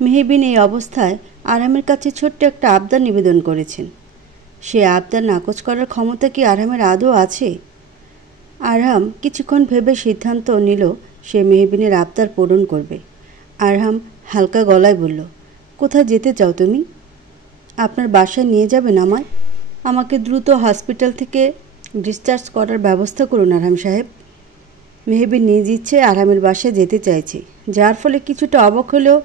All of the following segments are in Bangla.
মেহবিন এই অবস্থায় আরহামের কাছে ছোট্ট একটা আবদার নিবেদন করেছেন। সে আবদার নাকচ করার ক্ষমতা কি আরহামের আদৌ আছে? আরহাম কিছুক্ষণ ভেবে সিদ্ধান্ত নিল সে মেহবিনের আবদার পূরণ করবে। আরহাম হালকা গলায় বলল, কোথায় যেতে চাও তুমি? আপনার বাসায় নিয়ে যাবেন আমায়? আমাকে দ্রুত হসপিটাল থেকে ডিসচার্জ করার ব্যবস্থা করুন আরহাম সাহেব। মেহবিন নিজ ইচ্ছে আরহামের বাসায় যেতে চাইছে, যার ফলে কিছুটা অবাক হলেও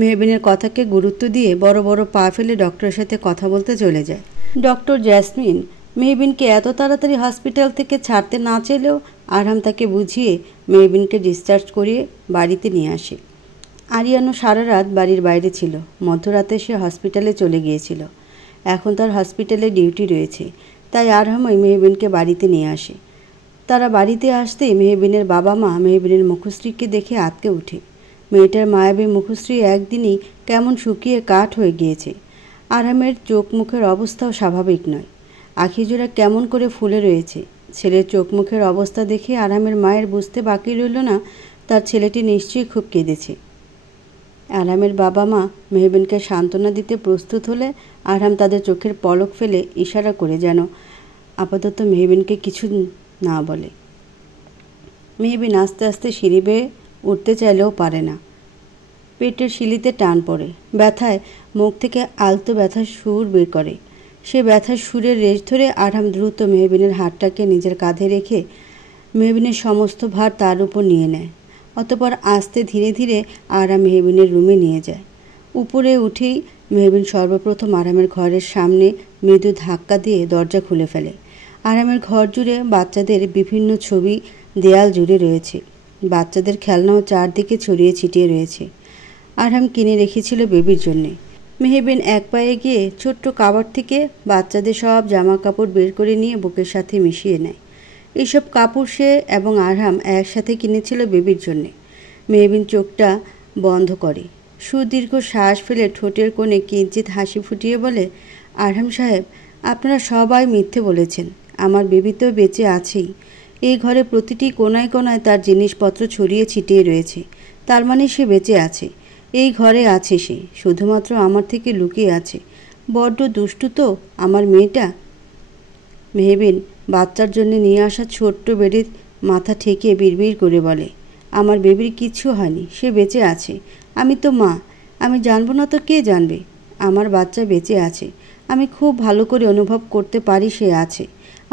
মেহবিনের কথাকে গুরুত্ব দিয়ে বড় বড় পা ফেলে ডক্টরের সাথে কথা বলতে চলে যায়। ডক্টর জ্যাসমিন মেহবিনকে এত তাড়াতাড়ি হসপিটাল থেকে ছাড়তে না চাইলেও আরহাম তাকে বুঝিয়ে মেহবিনকে ডিসচার্জ করিয়ে বাড়িতে নিয়ে আসে। আরিয়ানও সারা রাত বাড়ির বাইরে ছিল। মধ্যরাতে সে হসপিটালে চলে গিয়েছিল। এখন তার হসপিটালে ডিউটি রয়েছে, তাই আরহামই মেহবিনকে বাড়িতে নিয়ে আসে। তারা বাড়িতে আসতেই মেহবিনের বাবা মা মেহবিনের মুখশ্রীকে দেখে আঁতকে ওঠে। মেয়েটার মায়াবী মুখশ্রী একদিনই কেমন শুকিয়ে কাঠ হয়ে গিয়েছে। আরহামের চোখ মুখের অবস্থাও স্বাভাবিক নয়, আখিজোড়া কেমন করে ফুলে রয়েছে। ছেলের চোখ মুখের অবস্থা দেখে আরহামের মায়ের বুঝতে বাকি রইল না তার ছেলেটি নিশ্চয়ই খুব কেঁদেছে। আরহামের বাবা মা মেহবিনকে সান্ত্বনা দিতে প্রস্তুত হলে আরহাম তাদের চোখের পলক ফেলে ইশারা করে যেন আপাতত মেহবিনকে কিছু না বলে। মেহবিন আস্তে আস্তে সিঁড়ি বেয়ে উঠতে চাইলেও পারে না। পেটের শিলিতে টান পড়ে, ব্যথায় মুখ থেকে আলতো ব্যথার সুর বের করে। সে ব্যথার সুরের রেশ ধরে আরহাম দ্রুত মেহবিনের হাতটাকে নিজের কাঁধে রেখে মেহবিনের সমস্ত ভার তার উপর নিয়ে নেয়। অতঃপর আস্তে ধীরে ধীরে আরহাম মেহবিনের রুমে নিয়ে যায়। উপরে উঠেই মেহবিন সর্বপ্রথম আরহামের ঘরের সামনে মৃদু ধাক্কা দিয়ে দরজা খুলে ফেলে। আরহামের ঘর জুড়ে বাচ্চাদের বিভিন্ন ছবি দেয়াল জুড়ে রয়েছে। বাচ্চাদের খেলনাও চারদিকে ছড়িয়ে ছিটিয়ে রয়েছে। আরহাম কিনে রেখেছিল বেবির জন্যে। মেহবিন এক পায়ে গিয়ে ছোট্ট কাপড় থেকে বাচ্চাদের সব জামা কাপড় বের করে নিয়ে বুকের সাথে মিশিয়ে নেয়। এইসব কাপড় সে এবং আরহাম একসাথে কিনেছিল বেবির জন্যে। মেহবিন চোখটা বন্ধ করে সুদীর্ঘ শ্বাস ফেলে ঠোঁটের কোণে কিঞ্চিত হাসি ফুটিয়ে বলে, আরহাম সাহেব, আপনারা সবাই মিথ্যে বলেছেন। আমার বেবি তো বেঁচে আছেই। এই ঘরে প্রতিটি কোনায় কোনায় তার জিনিসপত্র ছড়িয়ে ছিটিয়ে রয়েছে। তার মানে সে বেঁচে আছে। এই ঘরে আছে সে, শুধুমাত্র আমার থেকে লুকিয়ে আছে। বড্ড দুষ্টু তো আমার মেয়েটা। মেহবিন বাচ্চার জন্য নিয়ে আসা ছোট্ট বেডের মাথা ঠেকিয়ে বিড়বিড় করে বলে, আমার বেবির কিচ্ছু হয়নি, সে বেঁচে আছে। আমি তো মা, আমি জানবো না তো কে জানবে? আমার বাচ্চা বেঁচে আছে। আমি খুব ভালো করে অনুভব করতে পারি সে আছে,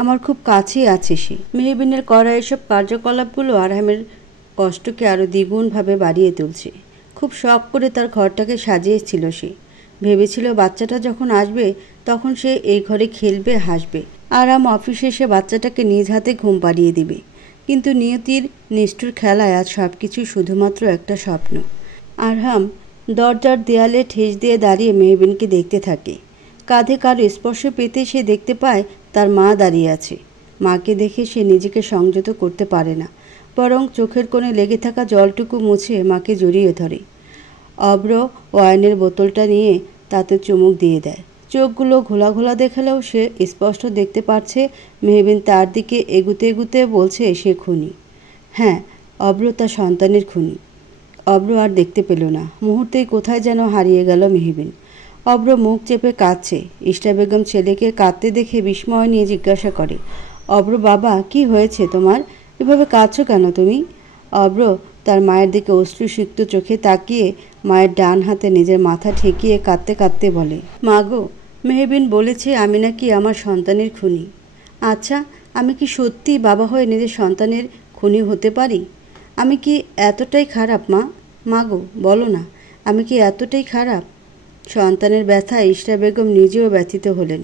আমার খুব কাছেই আছে সে। মেহবিনের করা এসব কার্যকলাপগুলো আরহামের কষ্টকে আরও দ্বিগুণভাবে বাড়িয়ে তুলছে। খুব শখ করে তার ঘরটাকে সাজিয়েছিল সে। ভেবেছিল বাচ্চাটা যখন আসবে তখন সে এই ঘরে খেলবে, হাসবে। আরহাম অফিসে এসে বাচ্চাটাকে নিজ হাতে ঘুম পাড়িয়ে দিবে। কিন্তু নিয়তির নিষ্ঠুর খেলায় আজ সব কিছু শুধুমাত্র একটা স্বপ্ন। আরহাম দরজার দেয়ালে ঠেস দিয়ে দাঁড়িয়ে মেহবিনকে দেখতে থাকে। কাঁধে কারো স্পর্শ পেতে সে দেখতে পায় তার মা দাঁড়িয়ে আছে। মাকে দেখে সে নিজেকে সংযত করতে পারে না, বরং চোখের কোণে লেগে থাকা জলটুকু মুছে মাকে জড়িয়ে ধরে। অব্র ওয়াইনের বোতলটা নিয়ে তাতে চুমুক দিয়ে দেয়। চোখগুলো ঘোলা ঘোলা দেখালেও সে স্পষ্ট দেখতে পাচ্ছে মেহবিন তার দিকে এগুতে এগুতে বলছে সে খুনি। হ্যাঁ, অব্র তার সন্তানের খুনি। অব্র আর দেখতে পেল না। মুহূর্তেই কোথায় যেন হারিয়ে গেল মেহবিন। অব্র মুখ চেপে কাঁদছে। ইষ্টা বেগম ছেলেকে কাঁদতে দেখে বিস্ময় নিয়ে জিজ্ঞাসা করে, অব্র বাবা, কি হয়েছে তোমার? এভাবে কাঁদছো কেন তুমি? অব্র তার মায়ের দিকে অশ্রুসিক্ত চোখে তাকিয়ে মায়ের ডান হাতে নিজের মাথা ঠেকিয়ে কাঁদতে কাঁদতে বলে, মা গো, মেহবিন বলেছে আমি নাকি আমার সন্তানের খুনি। আচ্ছা, আমি কি সত্যি বাবা হয়ে নিজের সন্তানের খুনি হতে পারি? আমি কি এতটাই খারাপ মা? মা গো, বলো না, আমি কি এতটাই খারাপ? সন্তানের ব্যথায় ইশরা বেগম নিজেও ব্যথিত হলেন।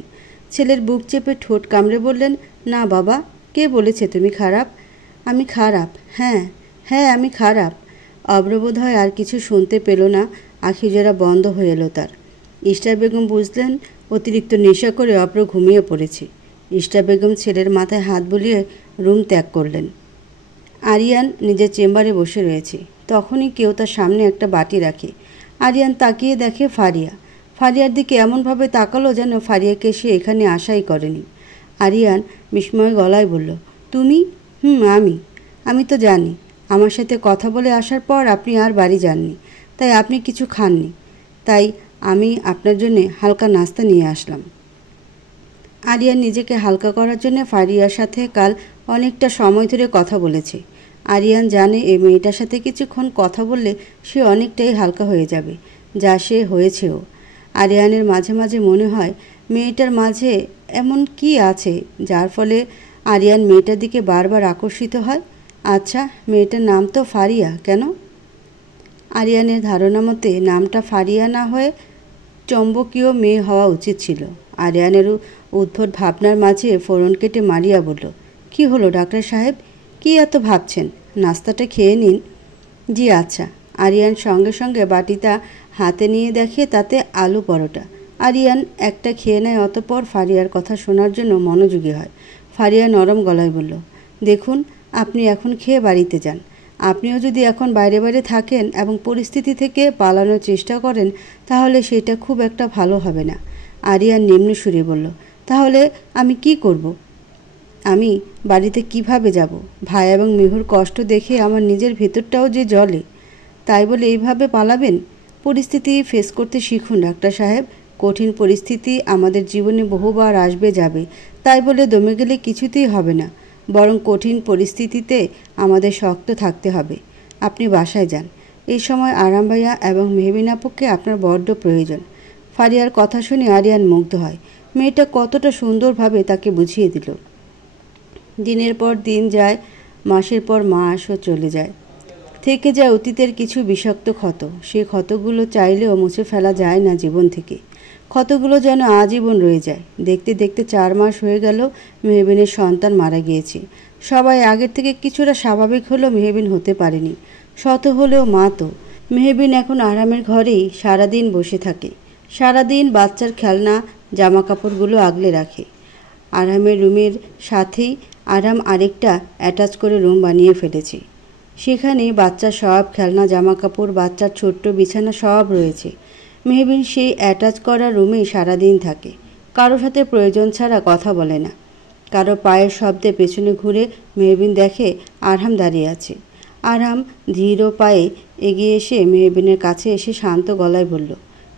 ছেলের বুক চেপে ঠোঁট কামড়ে বললেন, না বাবা, কে বলেছে তুমি খারাপ? আমি খারাপ, হ্যাঁ হ্যাঁ, আমি খারাপ। অব্র বোধ হয় আর কিছু শুনতে পেল না। আখি জোড়া বন্ধ হয়ে এলো তার। ইশরা বেগম বুঝলেন অতিরিক্ত নেশা করে অব্র ঘুমিয়ে পড়েছে। ইশরা বেগম ছেলের মাথায় হাত বুলিয়ে রুম ত্যাগ করলেন। আরিয়ান নিজের চেম্বারে বসে রয়েছে। তখনই কেউ তার সামনে একটা বাটি রাখে। আরিয়ান তাকিয়ে দেখে ফারিয়া। ফারিয়ার দিকে এমনভাবে তাকালো যেন ফারিয়াকে সে এখানে আশাই করেনি। আরিয়ান বিস্ময় গলায় বলল, তুমি? আমি তো জানি। আমার সাথে কথা বলে আসার পর আপনি আর বাড়ি যাননি, তাই আপনি কিছু খাননি। তাই আমি আপনার জন্য হালকা নাস্তা নিয়ে আসলাম। আরিয়ান নিজেকে হালকা করার জন্য ফারিয়ার সাথে কাল অনেকটা সময় ধরে কথা বলেছে। আরিয়ান জানে এই মেয়েটার সাথে কিছুক্ষণ কথা বললে সে অনেকটাই হালকা হয়ে যাবে, যা সে হয়েছেও। আরিয়ানের মাঝে মাঝে মনে হয় মেয়েটার মাঝে এমন কি আছে যার ফলে আরিয়ান মেয়েটার দিকে বারবার আকর্ষিত হয়। আচ্ছা, মেয়েটার নাম তো ফারিয়া, কেন? আরিয়ানের ধারণা মতে নামটা ফারিয়া না হয়ে চম্বকীয় মেয়ে হওয়া উচিত ছিল। আরিয়ানের উদ্ভট ভাবনার মাঝে ফোড়ন কেটে মারিয়া বলল, কি হলো ডাক্তার সাহেব, কি এত ভাবছেন? নাস্তাটা খেয়ে নিন। জি আচ্ছা। আরিয়ান সঙ্গে সঙ্গে বাটিটা হাতে নিয়ে দেখে তাতে আলু পরোটা। আরিয়ান একটা খেয়ে নেয়, অতঃপর ফারিয়ার কথা শোনার জন্য মনোযোগী হয়। ফারিয়া নরম গলায় বলল, দেখুন, আপনি এখন খেয়ে বাড়িতে যান। আপনিও যদি এখন বাইরে বাইরে থাকেন এবং পরিস্থিতি থেকে পালানোর চেষ্টা করেন তাহলে সেটা খুব একটা ভালো হবে না। আরিয়ান নিম্ন সুরে বলল, তাহলে আমি কি করব? আমি বাড়িতে কিভাবে যাব? ভাই এবং মিহুর কষ্ট দেখে আমার নিজের ভেতরটাও যে জ্বলে। তাই বলে এইভাবে পালাবেন? পরিস্থিতি ফেস করতে শিখুন ডাক্তার সাহেব। কঠিন পরিস্থিতি আমাদের জীবনে বহুবার আসবে যাবে, তাই বলে দমে গেলে কিছুতেই হবে না। বরং কঠিন পরিস্থিতিতে আমাদের শক্ত থাকতে হবে। আপনি বাসায় যান। এই সময় আরাম ভাইয়া এবং মেহবিন আপুকে আপনার বড্ড প্রয়োজন। ফারিয়ার কথা শুনে আরিয়ান মুগ্ধ হয়। মেয়েটা কতটা সুন্দরভাবে তাকে বুঝিয়ে দিল। দিনের পর দিন যায়, মাসের পর মাসও চলে যায়। থেকে যায় অতীতের কিছু বিষাক্ত ক্ষত। সেই ক্ষতগুলো চাইলেও মুছে ফেলা যায় না জীবন থেকে। ক্ষতগুলো যেন আজীবন রয়ে যায়। দেখতে দেখতে 4 মাস হয়ে গেল মেহবিনের সন্তান মারা গিয়েছে। সবাই আগের থেকে কিছুটা স্বাভাবিক হলেও মেহবিন হতে পারেনি। শত হলেও মা তো। মেহবিন এখন আরামের ঘরেই সারাদিন বসে থাকে। সারাদিন বাচ্চার খেলনা জামা কাপড়গুলো আগলে রাখে। আরামের রুমের সাথেই আরাম আরেকটা অ্যাটাচ করে রুম বানিয়ে ফেলেছে। সেখানে বাচ্চার সব খেলনা জামা কাপড়, বাচ্চার ছোট্ট বিছানা সব রয়েছে। মেহবিন সেই অ্যাটাচ করা রুমেই সারাদিন থাকে। কারো সাথে প্রয়োজন ছাড়া কথা বলে না। কারো পায়ের শব্দে পেছনে ঘুরে মেহবিন দেখে আরহাম দাঁড়িয়ে আছে। আরহাম ধীর পায়ে এগিয়ে এসে মেহবিনের কাছে এসে শান্ত গলায় বলল,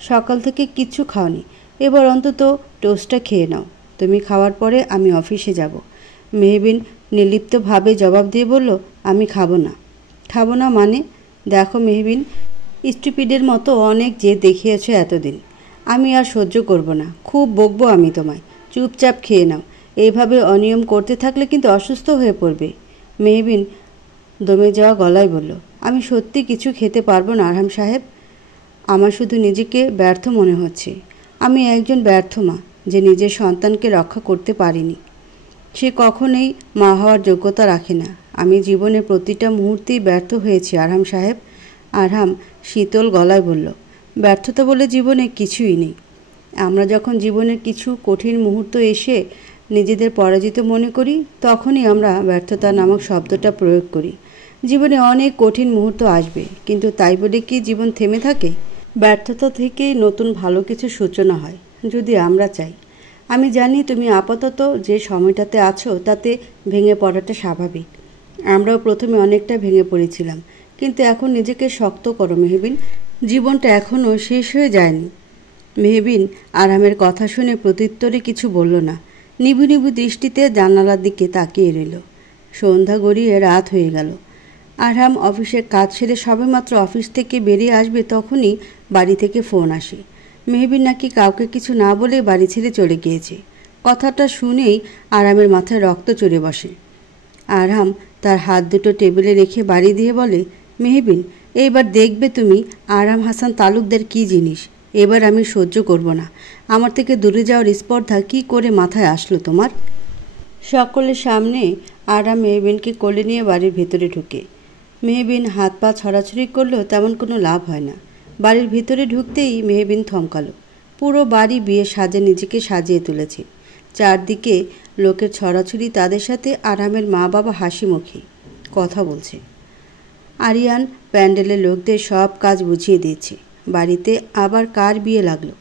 সকাল থেকে কিচ্ছু খাওনি, এবার অন্তত টোস্টটা খেয়ে নাও। তুমি খাওয়ার পরে আমি অফিসে যাব। মেহবিন নির্লিপ্তভাবে জবাব দিয়ে বলল, আমি খাবো না। খাবো না মানে? দেখো মেহবিন, স্টুপিডের মতো অনেক জেদ দেখিয়েছ এতদিন। আমি আর সহ্য করব না। খুব বকবো আমি তোমায়। চুপচাপ খেয়ে নাও। এইভাবে অনিয়ম করতে থাকলে কিন্তু অসুস্থ হয়ে পড়বে। মেহবিন দমে যাওয়া গলায় বলল, আমি সত্যি কিছু খেতে পারবো না আরহাম সাহেব। আমার শুধু নিজেকে ব্যর্থ মনে হচ্ছে। আমি একজন ব্যর্থ মা যে নিজের সন্তানকে রক্ষা করতে পারিনি। সে কখনোই মা হওয়ার যোগ্যতা রাখে না। আমি জীবনের প্রতিটা মুহূর্তেই ব্যর্থ হয়েছি আরহাম সাহেব। আরহাম শীতল গলায় বলল, ব্যর্থতা বলে জীবনে কিছুই নেই। আমরা যখন জীবনের কিছু কঠিন মুহূর্ত এসে নিজেদের পরাজিত মনে করি তখনই আমরা ব্যর্থতা নামক শব্দটা প্রয়োগ করি। জীবনে অনেক কঠিন মুহূর্ত আসবে, কিন্তু তাই বলে কি জীবন থেমে থাকে? ব্যর্থতা থেকেই নতুন ভালো কিছু সূচনা হয়, যদি আমরা চাই। আমি জানি তুমি আপাতত যে সময়টাতে আছো তাতে ভেঙে পড়াটা স্বাভাবিক। আমরাও প্রথমে অনেকটা ভেঙে পড়েছিলাম, কিন্তু এখন নিজেকে শক্ত করো মেহবিন। জীবনটা এখনও শেষ হয়ে যায়নি। মেহবিন আরহামের কথা শুনে প্রত্যুত্তরে কিছু বলল না। নিভু নিভু দৃষ্টিতে জানালার দিকে তাকিয়ে রইল। সন্ধ্যা গড়িয়ে রাত হয়ে গেল। আরহাম অফিসের কাজ সেরে সবেমাত্র অফিস থেকে বেরিয়ে আসবে তখনই বাড়ি থেকে ফোন আসে। মেহবিন নাকি কাউকে কিছু না বলে বাড়ি ছেড়ে চলে গিয়েছে। কথাটা শুনেই আরহামের মাথায় রক্ত চড়ে বসে। আরহাম তার হাত দুটো টেবিলে রেখে বাড়ি দিয়ে বলে, মেহবিন, এইবার দেখবে তুমি আরহাম হাসান তালুকদার কী জিনিস। এবার আমি সহ্য করব না। আমার থেকে দূরে যাওয়ার স্পর্ধা কী করে মাথায় আসলো তোমার? সকলের সামনে আরহাম মেহবিনকে কোলে নিয়ে বাড়ির ভেতরে ঢুকে। মেহবিন হাত পা ছড়াছড়ি করলেও তেমন কোনো লাভ হয় না। বাড়ির ভিতরে ঢুকতেই মেহবিন থমকালো। পুরো বাড়ি বিয়ের সাজে নিজেকে সাজিয়ে তুলেছে। চারদিকে লোকের ছড়াছড়ি, তাদের সাথে আরহামের মা বাবা হাসি মুখে কথা বলছে। আরিয়ান প্যান্ডেলের লোকদের সব কাজ বুঝিয়ে দিয়েছে। বাড়িতে আবার কার বিয়ে লাগলো?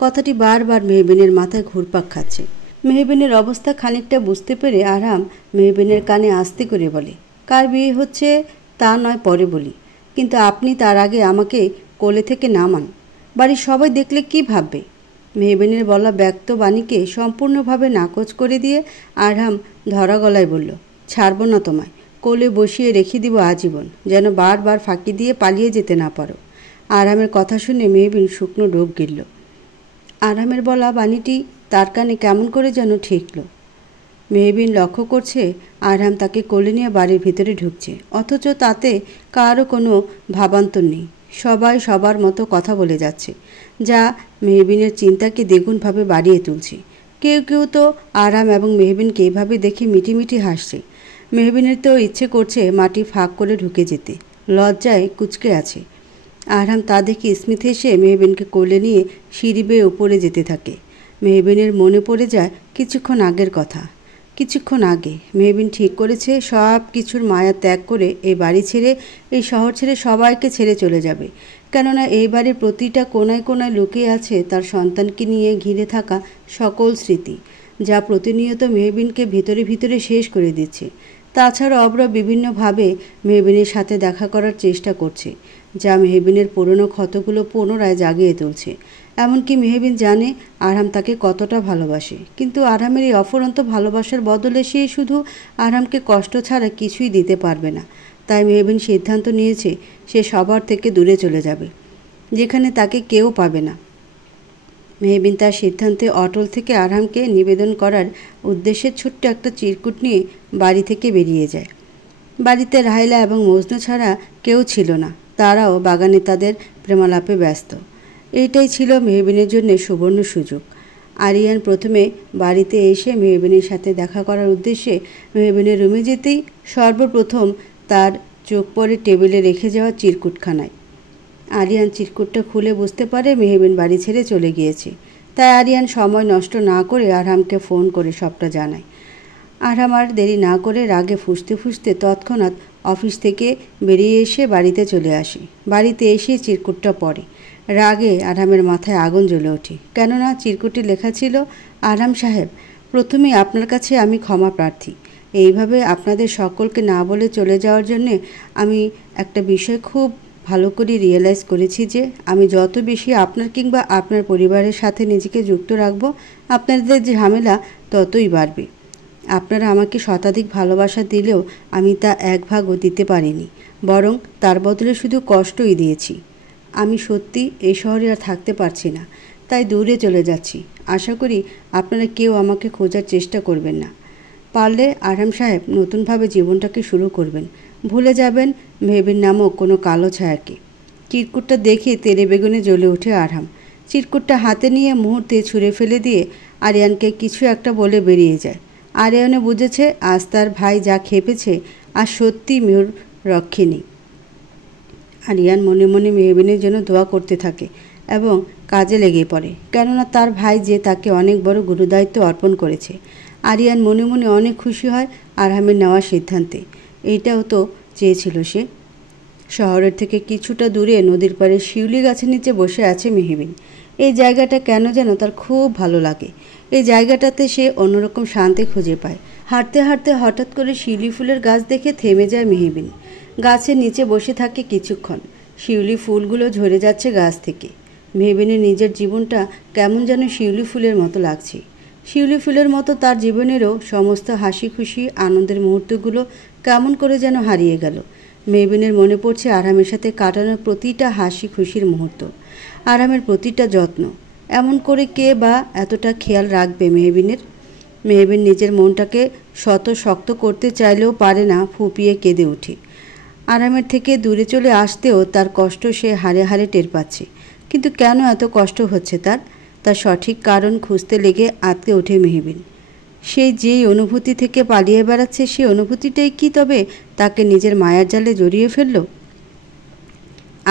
কথাটি বারবার মেহবিনের মাথায় ঘুরপাক খাচ্ছে। মেহবিনের অবস্থা খানিকটা বুঝতে পেরে আরহাম মেহবিনের কানে আস্তে করে বলে, কার বিয়ে হচ্ছে তা নয় পরে বলি, কিন্তু আপনি তার আগে আমাকে কোলে থেকে নামান। বাড়ির সবাই দেখলে কি ভাববে? মেহবিনের বলা ব্যক্ত বাণীকে সম্পূর্ণভাবে নাকচ করে দিয়ে আরহাম ধরা গলায় বলল, ছাড়ব না তোমায়, কোলে বসিয়ে রেখে দিব আজীবন, যেন বারবার ফাঁকি দিয়ে পালিয়ে যেতে না পারো। আরহামের কথা শুনে মেহবিন শুকনো ডোক গিলল। আরহামের বলা বাণীটি তার কানে কেমন করে যেন ঠেকল। মেহবিন লক্ষ্য করছে আরহাম তাকে কোলে নিয়ে বাড়ির ভিতরে ঢুকছে, অথচ তাতে কারও কোনো ভাবান্তর নেই। সবাই সবার মতো কথা বলে যাচ্ছে, যা মেহবিনের চিন্তাকে দ্বিগুণভাবে বাড়িয়ে তুলছে। কেউ কেউ তো আরহাম এবং মেহবিনকে এইভাবে দেখে মিটিমিটি হাসছে। মেহবিনের তো ইচ্ছে করছে মাটি ফাঁক করে ঢুকে যেতে, লজ্জায় কুঁচকে আছে। আরহাম তা দেখে স্মিত হেসে মেহবিনকে কোলে নিয়ে সিঁড়ি বেয়ে উপরে যেতে থাকে। মেহবিনের মনে পড়ে যায় কিছুক্ষণ আগের কথা। কিছুক্ষণ আগে মেহবিন ঠিক করেছে সব কিছুর মায়া ত্যাগ করে এই বাড়ি ছেড়ে, এই শহর ছেড়ে সবাইকে ছেড়ে চলে যাবে। কেননা এই বাড়ির প্রতিটা কোনায় কোনায় লুকিয়ে আছে তার সন্তানকে নিয়ে ঘিরে থাকা সকল স্মৃতি, যা প্রতিনিয়ত মেহবিনকে ভিতরে ভিতরে শেষ করে দিচ্ছে। তাছাড়া অব্র বিভিন্নভাবে মেহবিনের সাথে দেখা করার চেষ্টা করছে, যা মেহবিনের পুরনো ক্ষতগুলো পুনরায় জাগিয়ে তুলছে। এমনকি মেহবিন জানে আরহাম তাকে কতটা ভালোবাসে, কিন্তু আরহামের এই অফুরন্ত ভালোবাসার বদলে সে শুধু আরহামকে কষ্ট ছাড়া কিছুই দিতে পারবে না। তাই মেহবিন সিদ্ধান্ত নিয়েছে সে সবার থেকে দূরে চলে যাবে, যেখানে তাকে কেউ পাবে না। মেহবিন তার সিদ্ধান্তে অটল থেকে আরহামকে নিবেদন করার উদ্দেশ্যে ছোট্ট একটা চিরকুট নিয়ে বাড়ি থেকে বেরিয়ে যায়। বাড়িতে রাহেলা এবং মজনু ছাড়া কেউ ছিল না, তারাও বাগানে তাদের প্রেমালাপে ব্যস্ত। এইটাই ছিল মেহবিনের জন্য সুবর্ণ সুযোগ। আরিয়ান প্রথমে বাড়িতে এসে মেহবিনের সাথে দেখা করার উদ্দেশ্যে মেহবিনের রুমে যেতেই সর্বপ্রথম তার চোখ পড়ে টেবিলে রেখে যাওয়া চিরকুটখানায়। আরিয়ান চিরকুটটা খুলে বুঝতে পারে মেহবিন বাড়ি ছেড়ে চলে গিয়েছে। তাই আরিয়ান সময় নষ্ট না করে আরহামকে ফোন করে সবটা জানায়। আরহাম আর দেরি না করে রাগে ফুঁসতে ফুঁসতে তৎক্ষণাৎ অফিস থেকে বেরিয়ে এসে বাড়িতে চলে আসে। বাড়িতে এসে চিরকুটটা পড়ে। রাগে আরহামের মাথায় আগুন জ্বলে ওঠে, কেননা চিরকুটে লেখা ছিল, আরহাম সাহেব, প্রথমেই আপনার কাছে আমি ক্ষমা প্রার্থী। এইভাবে আপনাদের সকলকে না বলে চলে যাওয়ার জন্যে আমি একটা বিষয় খুব ভালো করে রিয়েলাইজ করেছি যে আমি যত বেশি আপনার কিংবা আপনার পরিবারের সাথে নিজেকে যুক্ত রাখব, আপনাদের ঝামেলা ততই বাড়বে। আপনারা আমাকে শতাধিক ভালোবাসা দিলেও আমি তা এক ভাগও দিতে পারিনি, বরং তার বদলে শুধু কষ্টই দিয়েছি। আমি সত্যি এই শহরে আর থাকতে পারছি না, তাই দূরে চলে যাচ্ছি। আশা করি আপনারা কেউ আমাকে খোঁজার চেষ্টা করবেন না। পারলে আরহাম সাহেব নতুনভাবে জীবনটাকে শুরু করবেন, ভুলে যাবেন মেহবিন নামক কোনো কালো ছায়াকে। চিরকুটটা দেখে তেলে বেগুনে জ্বলে ওঠে আরহাম। চিরকুটটা হাতে নিয়ে মুহূর্তে ছুঁড়ে ফেলে দিয়ে আরিয়ানকে কিছু একটা বলে বেরিয়ে যায়। আরিয়ানে বুঝেছে আজ তার ভাই যা খেপেছে আর সত্যি মেয়র রক্ষে নেই। আরিয়ান মনে মনে মেহবিনের জন্য দোয়া করতে থাকে এবং কাজে লেগে পড়ে, কেননা তার ভাই যে তাকে অনেক বড় গুরুদায়িত্ব অর্পণ করেছে। আরিয়ান মনে মনে অনেক খুশি হয় আরহামের নেওয়া সিদ্ধান্তে। এইটাও তো চেয়েছিল সে। শহরের থেকে কিছুটা দূরে নদীর পাড়ে শিউলি গাছের নিচে বসে আছে মেহবিন। এই জায়গাটা কেন যেন তার খুব ভালো লাগে। এই জায়গাটাতে সে অন্যরকম শান্তি খুঁজে পায়। হাঁটতে হাঁটতে হঠাৎ করে শিউলি ফুলের গাছ দেখে থেমে যায় মেহবিন। গাছের নিচে বসে থাকে কিছুক্ষণ। শিউলি ফুলগুলো ঝরে যাচ্ছে গাছ থেকে। মেহবিনের নিজের জীবনটা কেমন যেন শিউলি ফুলের মতো লাগছে। শিউলি ফুলের মতো তার জীবনেরও সমস্ত হাসি খুশি আনন্দের মুহূর্তগুলো কেমন করে যেন হারিয়ে গেল। মেহবিনের মনে পড়ছে আরহামের সাথে কাটানোর প্রতিটা হাসি খুশির মুহূর্ত, আরহামের প্রতিটা যত্ন। এমন করে কে বা এতটা খেয়াল রাখবে মেহবিনের? মেহবিন নিজের মনটাকে শক্ত করতে চাইলেও পারে না, ফুপিয়ে কেঁদে ওঠে। আরহামের থেকে দূরে চলে আসতেও তার কষ্ট সে হাড়ে হাড়ে টের পাচ্ছে। কিন্তু কেন এত কষ্ট হচ্ছে তার সঠিক কারণ খুঁজতে লেগে আঁতকে ওঠে মেহবিন। সেই যেই অনুভূতি থেকে পালিয়ে বেড়াচ্ছে, সেই অনুভূতিটাই কি তবে তাকে নিজের মায়ার জালে জড়িয়ে ফেলল?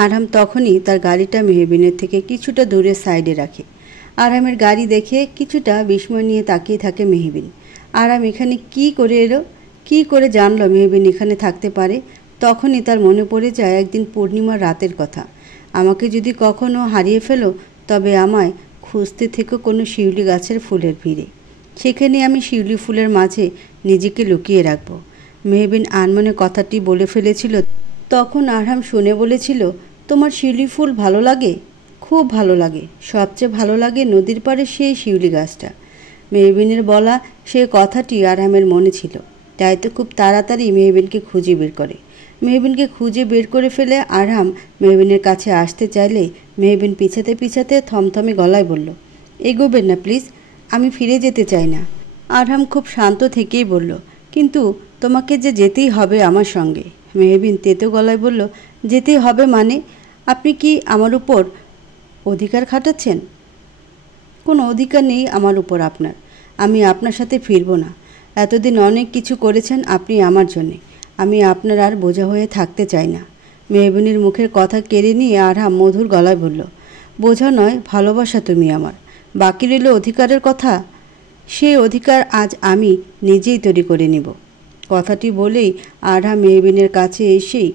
আরহাম তখনই তার গাড়িটা মেহবিনের থেকে কিছুটা দূরে সাইডে রাখে। আরহামের গাড়ি দেখে কিছুটা বিস্ময় নিয়ে তাকিয়ে থাকে মেহবিন। আরহাম এখানে কি করে এলো? কি করে জানলো মেহবিন এখানে থাকতে পারে? তখনই তার মনে পড়ে যায় একদিন পূর্ণিমার রাতের কথা। আমাকে যদি কখনো হারিয়ে ফেলো, তবে আমায় খুঁজতে থেকো কোনো শিউলি গাছের ফুলের ভিড়ে। সেখানে আমি শিউলি ফুলের মাঝে নিজেকে লুকিয়ে রাখব। মেহবিন আনমনে কথাটি বলে ফেলেছিল। তখন আরহাম শুনে বলেছিল, তোমার শিউলি ফুল ভালো লাগে? খুব ভালো লাগে। সবচেয়ে ভালো লাগে নদীর পাড়ে সেই শিউলি গাছটা। মেহবিনের বলা সেই কথাটি আরহামের মনে ছিল। তাই তো খুব তাড়াতাড়ি মেহবিনকে খুঁজে বের করে। মেহবিনকে খুঁজে বের করে ফেলে আরহাম মেহবিনের কাছে আসতে চাইলে মেহবিন পিছাতে পিছাতে থমথমে গলায় বলল, এগোবেন না প্লিজ, আমি ফিরে যেতে চাই না। আরহাম খুব শান্ত থেকেই বলল, কিন্তু তোমাকে যে যেতেই হবে আমার সঙ্গে। মেহবিন তেতো গলায় বলল, যেতেই হবে মানে? আপনি কি আমার উপর অধিকার খাটাচ্ছেন? কোনো অধিকার নেই আমার উপর আপনার। আমি আপনার সাথে ফিরব না। এতদিন অনেক কিছু করেছেন আপনি আমার জন্যে। আমি আপনার আর বোঝা হয়ে থাকতে চাই না। মেহবিনের মুখের কথা কেড়ে নিয়ে আরহাম মধুর গলায় বলল, বোঝা নয়, ভালোবাসা তুমি আমার। বাকি রইল অধিকারের কথা। সেই অধিকার আজ আমি নিজেই তৈরি করে নিব। কথাটি বলেই আরহাম মেহবিনের কাছে এসেই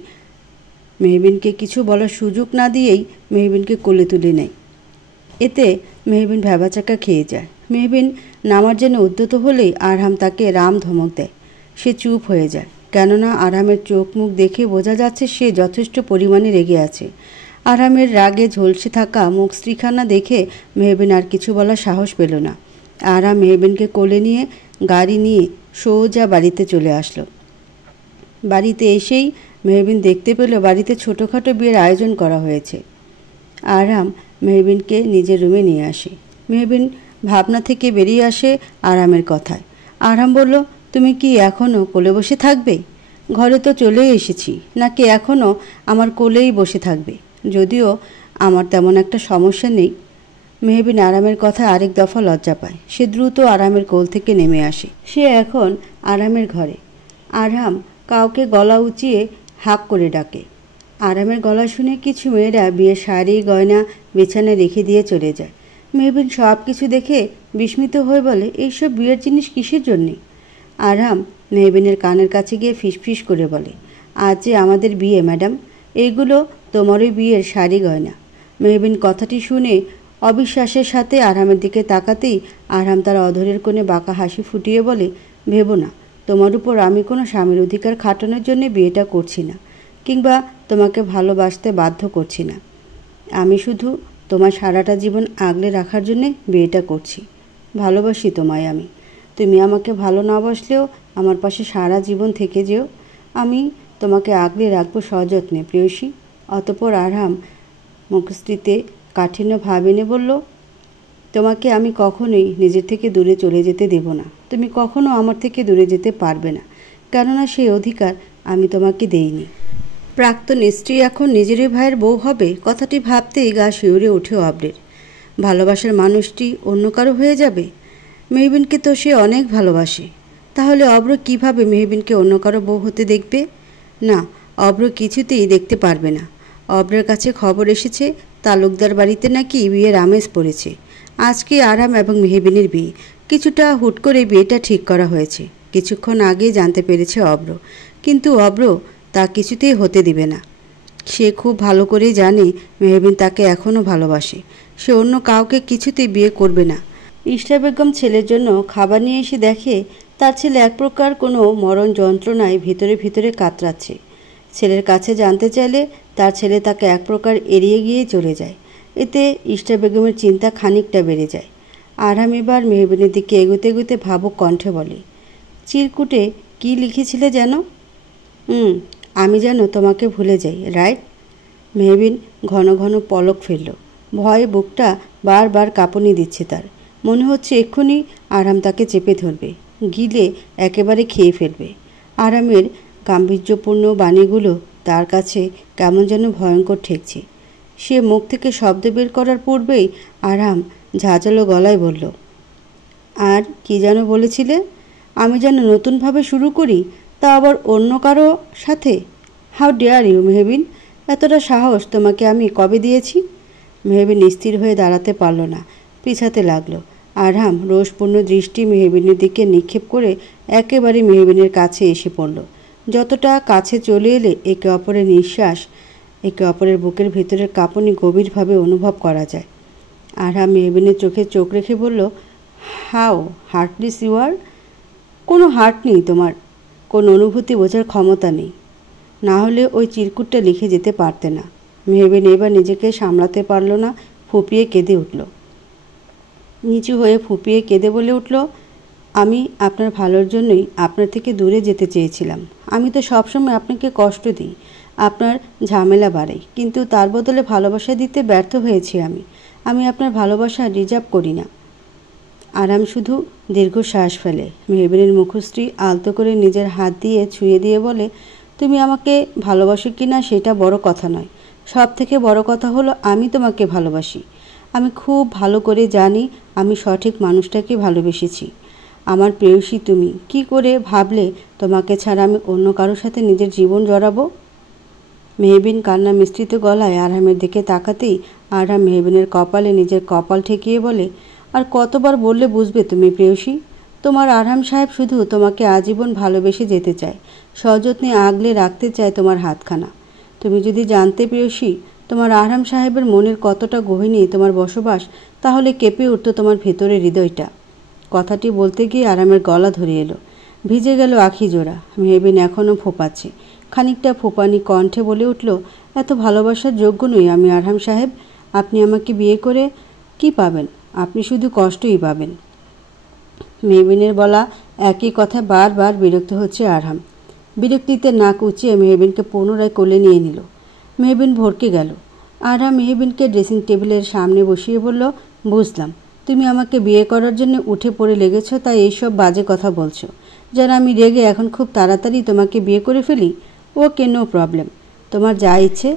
মেহবিনকে কিছু বলার সুযোগ না দিয়েই মেহবিনকে কোলে তুলে নেয়। এতে মেহবিন ভ্যাবাচাকা খেয়ে যায়। মেহবিন নামার জন্য উদ্যত হলেই আরহাম তাকে রাম ধমক দেয়। সে চুপ হয়ে যায়, কেননা আরহামের চোখ মুখ দেখে বোঝা যাচ্ছে সে যথেষ্ট পরিমাণে রেগে আছে। আরহামের রাগে ঝলসে থাকা মুখ স্ত্রীখানা দেখে মেহবিন আর কিছু বলার সাহস পেল না। আরহাম মেহবিনকে কোলে নিয়ে গাড়ি নিয়ে সোজা বাড়িতে চলে আসলো। বাড়িতে এসেই মেহবিন দেখতে পেল বাড়িতে ছোটোখাটো বিয়ের আয়োজন করা হয়েছে। আরহাম মেহবিনকে নিজের রুমে নিয়ে আসে। মেহবিন ভাবনা থেকে বেরিয়ে আসে আরহামের কথায়। আরহাম বলল, তুমি কি এখনও কোলে বসে থাকবে? ঘরে তো চলেই এসেছি, নাকি এখনও আমার কোলেই বসে থাকবে? যদিও আমার তেমন একটা সমস্যা নেই। মেহবিন আরামের কথায় আরেক দফা লজ্জা পায়। সে দ্রুত আরামের কোল থেকে নেমে আসে। সে এখন আরামের ঘরে। আরহাম কাউকে গলা উঁচিয়ে হাঁক করে ডাকে। আরামের গলা শুনে কিছু মেয়েরা বিয়ের শাড়ি গয়না বিছানায় রেখে দিয়ে চলে যায়। মেহবিন সব কিছু দেখে বিস্মিত হয়ে বলে, এইসব বিয়ের জিনিস কিসের জন্যে? আরহাম মেহবিনের কানের কাছে গিয়ে ফিসফিস করে বলে, আজ যে আমাদের বিয়ে ম্যাডাম, এইগুলো তোমারই বিয়ের শাড়ি গয়না। মেহবিন কথাটি শুনে অবিশ্বাসের সাথে আরহামের দিকে তাকাতেই আরহাম তার অধরের কোণে বাঁকা হাসি ফুটিয়ে বলে, ভেবো না, তোমার উপর আমি কোনো স্বামীর অধিকার খাটানোর জন্য বিয়েটা করছি না, কিংবা তোমাকে ভালোবাসতে বাধ্য করছি না। আমি শুধু তোমার সারাটা জীবন আগলে রাখার জন্যে বিয়েটা করছি। ভালোবাসি তোমায় আমি। তুমি আমাকে ভালো না বাসলেও আমার পাশে সারা জীবন থেকে যেও। আমি তোমাকে আগলে রাখবো সযত্নে প্রেয়সী। অতঃপর আরহাম মুখশ্রীতে কাঠিন্য ভাব এনে বলল, তোমাকে আমি কখনোই নিজের থেকে দূরে চলে যেতে দেব না। তুমি কখনো আমার থেকে দূরে যেতে পারবে না, কেননা সেই অধিকার আমি তোমাকে দেইনি। প্রাক্তন স্ত্রী এখন নিজেরই ভাইয়ের বউ হবে, কথাটি ভাবতেই গা শিউরে ওঠে অব্রের। ভালোবাসার মানুষটি অন্য কারো হয়ে যাবে? মেহবিনকে তো সে অনেক ভালোবাসে। তাহলে অব্র কিভাবে মেহবিনকে অন্য কারো বউ হতে দেখবে? না, অব্র কিছুতেই দেখতে পারবে না। অব্রের কাছে খবর এসেছে তালুকদার বাড়িতে নাকি বিয়ের আমেজ পড়েছে। আজকে আরাম এবং মেহবিনের বিয়ে। কিছুটা হুট করে বিয়েটা ঠিক করা হয়েছে। কিছুক্ষণ আগে জানতে পেরেছে অব্র, কিন্তু অব্র তা কিছুতেই হতে দিবে না। সে খুব ভালো করেই জানে মেহবিন তাকে এখনও ভালোবাসে। সে অন্য কাউকে কিছুতেই বিয়ে করবে না। ইশরা বেগম ছেলের জন্য খাবার নিয়ে এসে দেখে তার ছেলে এক প্রকার কোনো মরণ যন্ত্রণায় ভিতরে ভিতরে কাতরাচ্ছে। ছেলের কাছে জানতে চাইলে তার ছেলে তাকে এক প্রকার এড়িয়ে গিয়ে চলে যায়। এতে ইশরা বেগমের চিন্তা খানিকটা বেড়ে যায়। আরহাম এবার মেহবিনের দিকে এগোতে এগোতে ভাবুক কণ্ঠে বলে, চিরকুটে কি লিখেছিলে যেন? আমি যেন তোমাকে ভুলে যাই, রাইট? মেহবিন ঘন ঘন পলক ফেলল। ভয়ে বুকটা বারবার কাঁপুনি দিচ্ছে তার। মনে হচ্ছে এক্ষুনি আরহাম তাকে চেপে ধরবে, গিলে একেবারে খেয়ে ফেলবে। আরহামের গাম্ভীর্যপূর্ণ বাণীগুলো তার কাছে কেমন যেন ভয়ঙ্কর ঠেকছে। সে মুখ থেকে শব্দ বের করার পূর্বেই আরহাম ঝাঁঝালো গলায় বলল, আর কি যেন বলেছিলে? আমি যেন নতুনভাবে শুরু করি, তা আবার অন্য কারো সাথে? How dare you Mehbin! এতটা সাহস তোমাকে আমি কবে দিয়েছি? মেহবিন স্থির হয়ে দাঁড়াতে পারল না, পিছাতে লাগলো। আরহাম রোষপূর্ণ দৃষ্টি মেহবিনের দিকে নিক্ষেপ করে একেবারে মেহবিনের কাছে এসে পড়ল। যতটা কাছে চলে এলে একে অপরের নিঃশ্বাস, একে অপরের বুকের ভেতরের কাঁপুনি গভীরভাবে অনুভব করা যায়। আরহাম মেহবিনের চোখে চোখ রেখে বলল, হাউ হার্টলেস ইউ আর! কোনো হার্ট নেই তোমার, কোনো অনুভূতি বোঝার ক্ষমতা নেই। না হলে ওই চিরকুটটা লিখে যেতে পারতে না। মেহবিন এবার নিজেকে সামলাতে পারল না, ফুপিয়ে কেঁদে উঠল। নিচু হয়ে ফুপিয়ে কেঁদে বলে উঠল, আমি আপনার ভালোর জন্যই আপনার থেকে দূরে যেতে চেয়েছিলাম। আমি তো সবসময় আপনাকে কষ্ট দিই, আপনার ঝামেলা বাড়াই, কিন্তু তার বদলে ভালোবাসা দিতে ব্যর্থ হয়েছি। আমি আপনার ভালোবাসা ডিজার্ভ করি না। আরাম শুধু দীর্ঘশ্বাস ফেলে। মেহবিনের মুখশ্রী আলতো করে নিজের হাত দিয়ে ছুঁয়ে দিয়ে বলে, তুমি আমাকে ভালোবাসো কি না সেটা বড় কথা নয়, সব থেকে বড় কথা হলো আমি তোমাকে ভালোবাসি। আমি খুব ভালো করে জানি আমি সঠিক মানুষটাকে ভালোবেসেছি। আমার প্রেয়সী তুমি। কি করে ভাবলে তোমাকে ছাড়া আমি অন্য কারোর সাথে নিজের জীবন জড়াবো? মেহবিন কান্না মিশ্রিত গলায় আরহামের দিকে তাকাতেই আরহাম মেহবিনের কপালে নিজের কপাল ঠেকিয়ে বলে, আর কতবার বললে বুঝবে তুমি প্রেয়সী? তোমার আরহাম সাহেব শুধু তোমাকে আজীবন ভালোবেসে যেতে চায়, সযত্নে আগলে রাখতে চায় তোমার হাতখানা। তুমি যদি জানতে প্রেয়সী তোমার আরহাম সাহেবের মনের কতটা গহীনে তোমার বসবাস, তাহলে কেঁপে উঠত তোমার ভেতরের হৃদয়টা। কথাটি বলতে গিয়ে আরামের গলা ধরে এলো, ভিজে গেল আখি জোড়া। মেহবিন এখনও ফোপাচ্ছে। খানিকটা ফোপানি কণ্ঠে বলে উঠল, এত ভালোবাসার যোগ্য নই আমি আরহাম সাহেব। আপনি আমাকে বিয়ে করে কি পাবেন? আপনি শুধু কষ্টই পাবেন। মেহবিনের বলা একই কথা বারবার বিরক্ত হচ্ছে আরহাম। বিরক্তিতে নাক উঁচিয়ে মেহবিনকে পুনরায় কোলে নিয়ে নিল। মেহবিন ভরকে গেল। আরহাম মেহবিনকে ড্রেসিং টেবিলের সামনে বসিয়ে বলল, বুঝলাম তুমি আমাকে বিয়ে করার জন্য উঠে পড়ে লেগেছ, তাই এইসব বাজে কথা বলছো যেন আমি রেগে এখন খুব তাড়াতাড়ি তোমাকে বিয়ে করে ফেলি। ওকে, নো প্রবলেম, তোমার যা ইচ্ছে।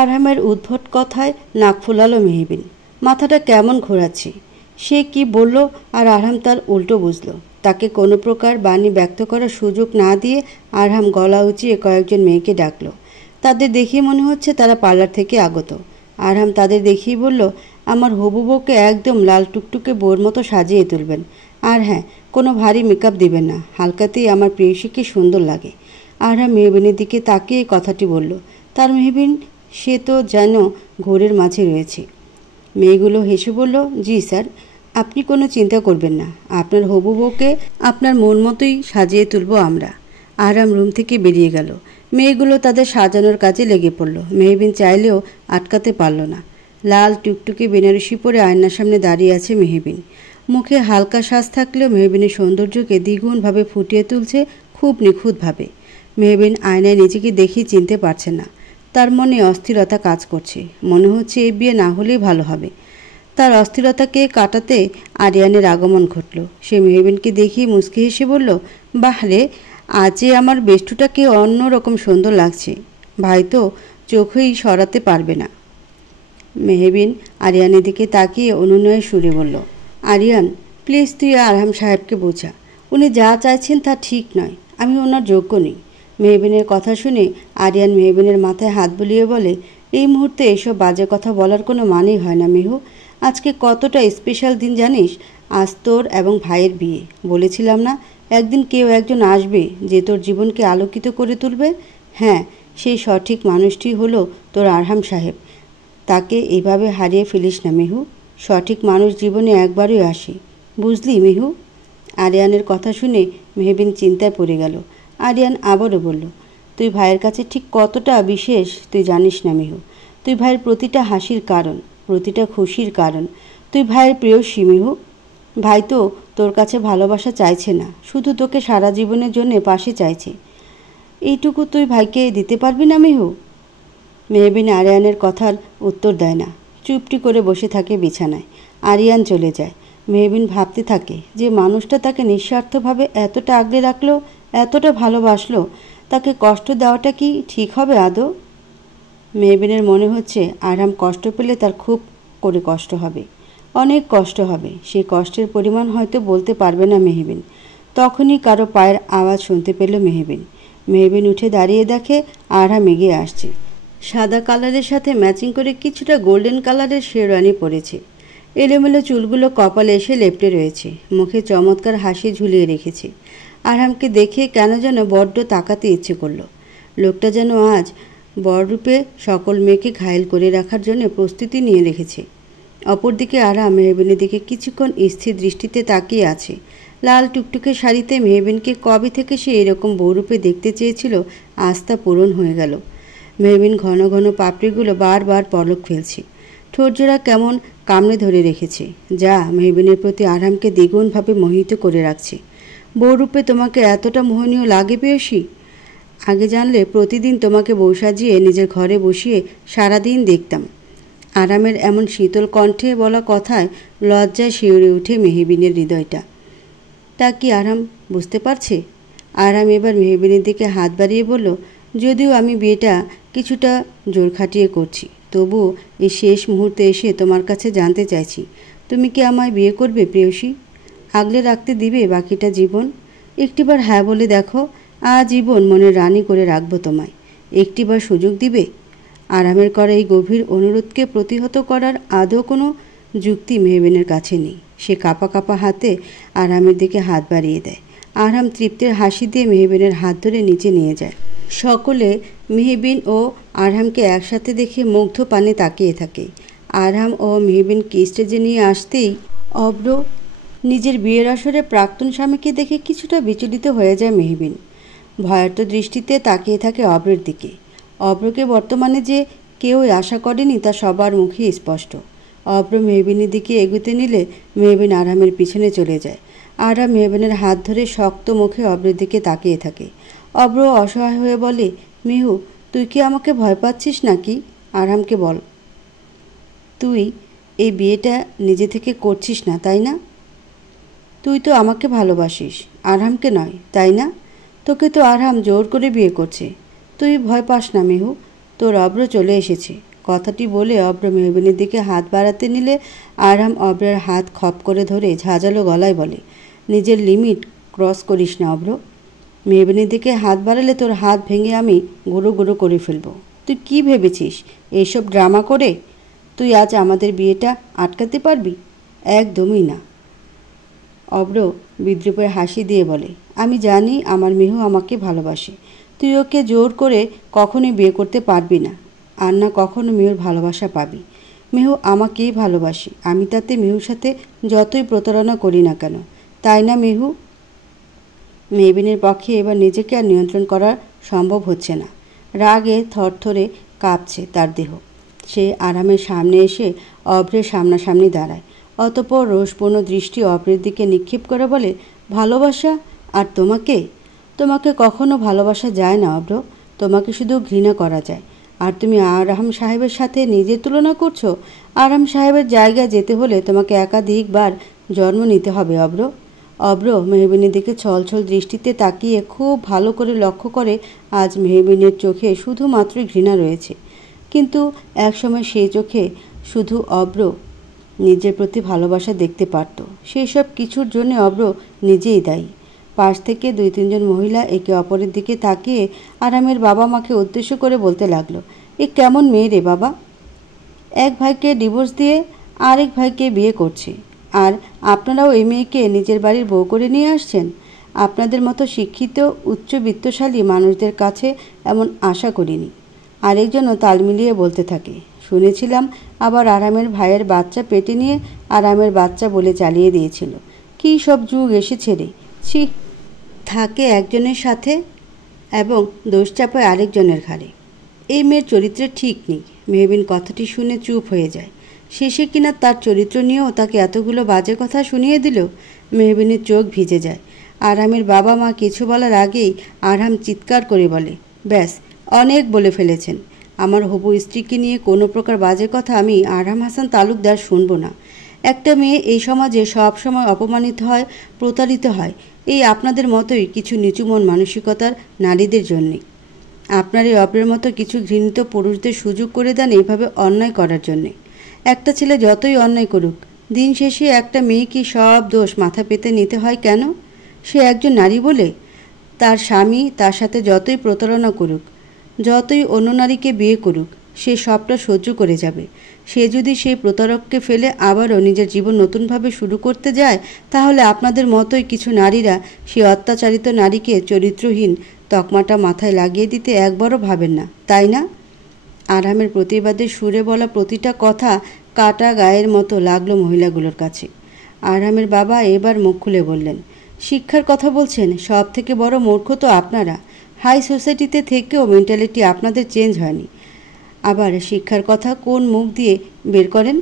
আরহামের উদ্ভট কথায় নাক ফুলালো মেহবিন। মাথাটা কেমন ঘোরাচ্ছে। সে কি বলল আর আরহাম তার উল্টো বুঝল। তাকে কোনো প্রকার বাণী ব্যক্ত করার সুযোগ না দিয়ে আরহাম গলা উঁচিয়ে কয়েকজন মেয়েকে ডাকল। তাদের দেখিয়ে মনে হচ্ছে তারা পার্লার থেকে আগত। আরহাম তাদের দেখিয়ে বলল, আমার হবু বউকে একদম লাল টুকটুকে বউর মতো সাজিয়ে তুলবেন। আর হ্যাঁ, কোনো ভারী মেকআপ দিবেন না, হালকাতেই আমার প্রেয়সীকে সুন্দর লাগে। আরহাম মেহবিনের দিকে তাকিয়ে কথাটি বলল। তার মেহবিন সে তো যেন ঘোরের মাঝে রয়েছে। মেয়েগুলো হেসে বলল, জি স্যার, আপনি কোনো চিন্তা করবেন না, আপনার হবু বউকে আপনার মন মতোই সাজিয়ে তুলব আমরা। আরহাম রুম থেকে বেরিয়ে গেল। মেয়েগুলো তাদের সাজানোর কাজে লেগে পড়ল। মেহবিন চাইলেও আটকাতে পারল না। লাল টুকটুকে বেনারসি পরে আয়নার সামনে দাঁড়িয়ে আছে মেহবিন। মুখে হালকা সাজ থাকলেও মেহবিনের সৌন্দর্যকে দ্বিগুণভাবে ফুটিয়ে তুলছে খুব নিখুঁতভাবে। মেহবিন আয়নায় নিজেকে দেখে চিনতে পারছে না। তার মনে অস্থিরতা কাজ করছে। মনে হচ্ছে এই বিয়ে না হলেই ভালো হবে। তার অস্থিরতাকে কাটাতে আরিয়ানের আগমন ঘটল। সে মেহবিনকে দেখিয়ে মুচকি হেসে বলল, বাহ রে, আজে আমার বেষ্টুটাকে অন্যরকম সুন্দর লাগছে। ভাই তো চোখেই সরাতে পারবে না। মেহবিন আরিয়ানের দিকে তাকিয়ে অনুনয়ের সুরে বলল, আরিয়ান প্লিজ তুই আরহাম সাহেবকে বোঝা, উনি যা চাইছেন তা ঠিক নয়, আমি ওনার যোগ্য নই। মেহবিনের কথা শুনে আরিয়ান মেহবিনের মাথায় হাত বুলিয়ে বলে, এই মুহূর্তে এসব বাজে কথা বলার কোনো মানেই হয় না মেহু। আজকে কতটা স্পেশাল দিন জানিস? আজ তোর এবং ভাইয়ের বিয়ে। বলেছিলাম না একদিন কেউ একজন আসবে যে তোর জীবনকে আলোকিত করে তুলবে? হ্যাঁ, সেই সঠিক মানুষটি হলো তোর আরহাম সাহেব। তাকে এইভাবে হারিয়ে ফেলিস না মেহু। সঠিক মানুষ জীবনে একবারই আসে, বুঝলি মেহু? আরিয়ানের কথা শুনে মেহবিন চিন্তায় পড়ে গেল। আরিয়ান আবারও বলল, তুই ভাইয়ের কাছে ঠিক কতটা বিশেষ তুই জানিস না মেহু। তুই ভাইয়ের প্রতিটা হাসির কারণ, প্রতিটা খুশির কারণ। তুই ভাইয়ের প্রেয়সী মেহু। ভাই তো তোর কাছে ভালোবাসা চাইছে না, শুধু তোকে সারা জীবনের জন্য পাশে চাইছে। এইটুকু তুই ভাইকে দিতে পারবি না মেহু? মেহবিন আরিয়ানের কথার উত্তর দেয় না, চুপটি করে বসে থাকে বিছানায়। আরিয়ান চলে যায়। মেহবিন ভাবতে থাকে যে মানুষটা তাকে নিঃস্বার্থভাবে এতটা আগলে রাখলো, এতটা ভালোবাসলো, তাকে কষ্ট দেওয়াটা কি ঠিক হবে আদৌ? মেহবিনের মনে হচ্ছে আরহাম কষ্ট পেলে তার খুব করে কষ্ট হবে, অনেক কষ্ট হবে। সেই কষ্টের পরিমাণ হয়তো বলতে পারবে না মেহবিন। তখনই কারো পায়ের আওয়াজ শুনতে পেল মেহবিন। মেহবিন উঠে দাঁড়িয়ে দেখে আরহাম এগিয়ে আসছে। সাদা কালারের সাথে ম্যাচিং করে কিছুটা গোল্ডেন কালারের শেরওয়ানি পরেছে। এলোমেলো চুলগুলো কপালে এসে লেপ্টে রয়েছে। মুখে চমৎকার হাসি ঝুলিয়ে রেখেছে। আরহামকে দেখে কেন যেন বড্ড তাকাতে ইচ্ছে করলো। লোকটা যেন আজ বররূপে সকল মেয়েকে ঘায়েল করে রাখার জন্য প্রস্তুতি নিয়ে রেখেছে। অপরদিকে আরহাম মেহবিনের দিকে কিছুক্ষণ স্থির দৃষ্টিতে তাকিয়ে আছে। লাল টুকটুকে শাড়িতে মেহবিনকে কবে থেকে সে এরকম বউরূপে দেখতে চেয়েছিল, আজ তা পূরণ হয়ে গেল। মেহবিন ঘন ঘন পাপড়িগুলো বারবার পলক ফেলছে। ঠোঁটজোড়া কেমন কামড়ে ধরে রেখেছে, যা মেহবিনের প্রতি আরামকে দ্বিগুণভাবে মোহিত করে রাখছে। বউরূপে তোমাকে এতটা মোহনীয় লাগে পেয়সী? আগে জানলে প্রতিদিন তোমাকে বউ সাজিয়ে নিজের ঘরে বসিয়ে সারাদিন দেখতাম। আরামের এমন শীতল কণ্ঠে বলা কথায় লজ্জায় শিউরে উঠে মেহবিনের হৃদয়টা। তা কি আরাম বুঝতে পারছে? আরাম এবার মেহবিনের দিকে হাত বাড়িয়ে বলল, যদিও আমি বিয়েটা কিছুটা জোর খাটিয়ে করছি, তবু এই শেষ মুহূর্তে এসে তোমার কাছে জানতে চাইছি, তুমি কি আমায় বিয়ে করবে প্রেয়সী? আগলে রাখতে দিবে বাকিটা জীবন? একটিবার হ্যাঁ বলে দেখো, আজীবন মনের রানী করে রাখবো তোমায়। একটিবার সুযোগ দিবে? আরামের করা এই গভীর অনুরোধকে প্রতিহত করার আদৌ কোনো যুক্তি মেহবিনের কাছে নেই। সে কাঁপা কাঁপা হাতে আরামের দিকে হাত বাড়িয়ে দেয়। আরাম তৃপ্তির হাসি দিয়ে মেহবিনের হাত ধরে নিচে নিয়ে যায়। সকলে মেহবিন ও আরহামকে একসাথে দেখে মুগ্ধ পানে তাকিয়ে থাকে। আরহাম ও মেহবিনকে স্টেজে নিয়ে আসতেই অব্র নিজের বিয়ের আসরে প্রাক্তন স্বামীকে দেখে কিছুটা বিচলিত হয়ে যায় মেহবিন। ভয়ার্ত দৃষ্টিতে তাকিয়ে থাকে অব্রের দিকে। অব্রকে বর্তমানে যে কেউই আশা করেনি তা সবার মুখে স্পষ্ট। অব্র মেহবিনের দিকে এগুতে নিলে মেহবিন আরহামের পিছনে চলে যায়। আরহাম মেহবিনের হাত ধরে শক্ত মুখে অব্রের দিকে তাকিয়ে থাকে। অব্র অসহায় হয়ে বলে, মেহু, তুই কি আমাকে ভয় পাচ্ছিস নাকি? আরহামকে বল, তুই এই বিয়েটা নিজে থেকে করছিস না, তাই না? তুই তো আমাকে ভালোবাসিস, আরহামকে নয়, তাই না? তোকে তো আরহাম জোর করে বিয়ে করছে। তুই ভয় পাস না মেহু, তোর অব্র চলে এসেছে। কথাটি বলে অব্র মেহবিনের দিকে হাত বাড়াতে নিলে আরহাম অব্রের হাত খপ করে ধরে ঝাঁঝালো গলায় বলে, নিজের লিমিট ক্রস করিস না অব্র। মেহবিনের দিকে হাত বাড়ালে তোর হাত ভেঙে আমি গুঁড়ো গুঁড়ো করে ফেলবো। তুই কি ভেবেছিস এইসব ড্রামা করে তুই আজ আমাদের বিয়েটা আটকাতে পারবি? একদমই না। অব্র বিদ্রুপের হাসি দিয়ে বলে, আমি জানি আমার মেহু আমাকে ভালোবাসে। তুই ওকে জোর করে কখনোই বিয়ে করতে পারবি না, আর না কখনো মেহুর ভালোবাসা পাবি। মেহু আমাকেই ভালোবাসি, আমি তাতে মেহুর সাথে যতই প্রতারণা করি না কেন, তাই না মেহু? মেহবিনের পক্ষে এবার নিজেকে আর নিয়ন্ত্রণ করা সম্ভব হচ্ছে না। রাগে থরথরে কাঁপছে তার দেহ। সে আরামের সামনে এসে অব্রের সামনাসামনি দাঁড়ায়। অতঃপর রোষপূর্ণ দৃষ্টি অব্রের দিকে নিক্ষেপ করে বলে, ভালোবাসা? আর তোমাকে? তোমাকে কখনো ভালোবাসা যায় না অব্র, তোমাকে শুধু ঘৃণা করা যায়। আর তুমি আরহাম সাহেবের সাথে নিজের তুলনা করছো? আরহাম সাহেবের জায়গায় যেতে হলে তোমাকে একাধিকবার জন্ম নিতে হবে অব্র। অব্র মেহবিনের দিকে ছলছল দৃষ্টিতে তাকিয়ে খুব ভালো করে লক্ষ্য করে আজ মেহবিনের চোখে শুধুমাত্রই ঘৃণা রয়েছে। কিন্তু একসময় সেই চোখে শুধু অব্র নিজের প্রতি ভালোবাসা দেখতে পারত। সেই সব কিছুর জন্য অব্র নিজেই দায়ী। পাশ থেকে 2-3 জন মহিলা একে অপরের দিকে তাকিয়ে আরামের বাবা মাকে উদ্দেশ্য করে বলতে লাগলো, এ কেমন মেয়ে রে বাবা, এক ভাইকে ডিভোর্স দিয়ে আরেক ভাইকে বিয়ে করছে, আর আপনারাও এই মেয়েকে নিজের বাড়ির বউ করে নিয়ে আসছেন। আপনাদের মতো শিক্ষিত উচ্চবিত্তশালী মানুষদের কাছে এমন আশা করিনি। আরেকজনও তাল মিলিয়ে বলতে থাকে, শুনেছিলাম আবার আরামের ভাইয়ের বাচ্চা পেটে নিয়ে আরামের বাচ্চা বলে চালিয়ে দিয়েছিল। কী সব যুগ এসেছে রে, ছি। থাকে একজনের সাথে এবং দোষ চাপায় আরেকজনের ঘাড়ে। এই মেয়ের চরিত্রে ঠিক নেই। মেহবিন কথাটি শুনে চুপ হয়ে যায়। শেষে কিনা তার চরিত্র নিয়েও তাকে এতগুলো বাজে কথা শুনিয়ে দিল। মেহবিনের চোখ ভিজে যায়। আরহামের বাবা মা কিছু বলার আগেই আরহাম চিৎকার করে বলে, ব্যাস, অনেক বলে ফেলেছেন। আমার হবু স্ত্রীকে নিয়ে কোনো প্রকার বাজে কথা আমি আরহাম হাসান তালুকদার শুনব না। একটা মেয়ে এই সমাজে সব সময় অপমানিত হয়, প্রতারিত হয় এই আপনাদের মতোই কিছু নিচু মন মানসিকতার নারীদের জন্যে। আপনার এই অপরের মতো কিছু ঘৃণিত পুরুষদের সুযোগ করে দেন এইভাবে অন্যায় করার জন্যে। একটা ছেলে যতই অন্যায় করুক, দিন শেষে একটা মেয়েকে সব দোষ মাথা পেতে নিতে হয় কেন? সে একজন নারী বলে। তার স্বামী তার সাথে যতই প্রতারণা করুক, যতই অন্য নারীকে বিয়ে করুক, সে সবটা সহ্য করে যাবে। সে যদি সেই প্রতারককে ফেলে আবারও নিজের জীবন নতুনভাবে শুরু করতে যায়, তাহলে আপনাদের মতোই কিছু নারীরা সেই অত্যাচারিত নারীকে চরিত্রহীন তকমাটা মাথায় লাগিয়ে দিতে একবারও ভাবেন না, তাই না? আরহামের প্রতিবাদের সুরে বলা প্রতিটা কথা কাটা গায়ের মতো লাগলো মহিলাগুলোর কাছে। আরহামের বাবা এবার মুখ খুলে বললেন, শিক্ষার কথা বলছেন, সব থেকে বড় মূর্খ তো আপনারা। হাই সোসাইটিতে থেকেও মেন্টালিটি আপনাদের চেঞ্জ হয়নি। আবার শিক্ষার কথা কোন মুখ দিয়ে বের করেন?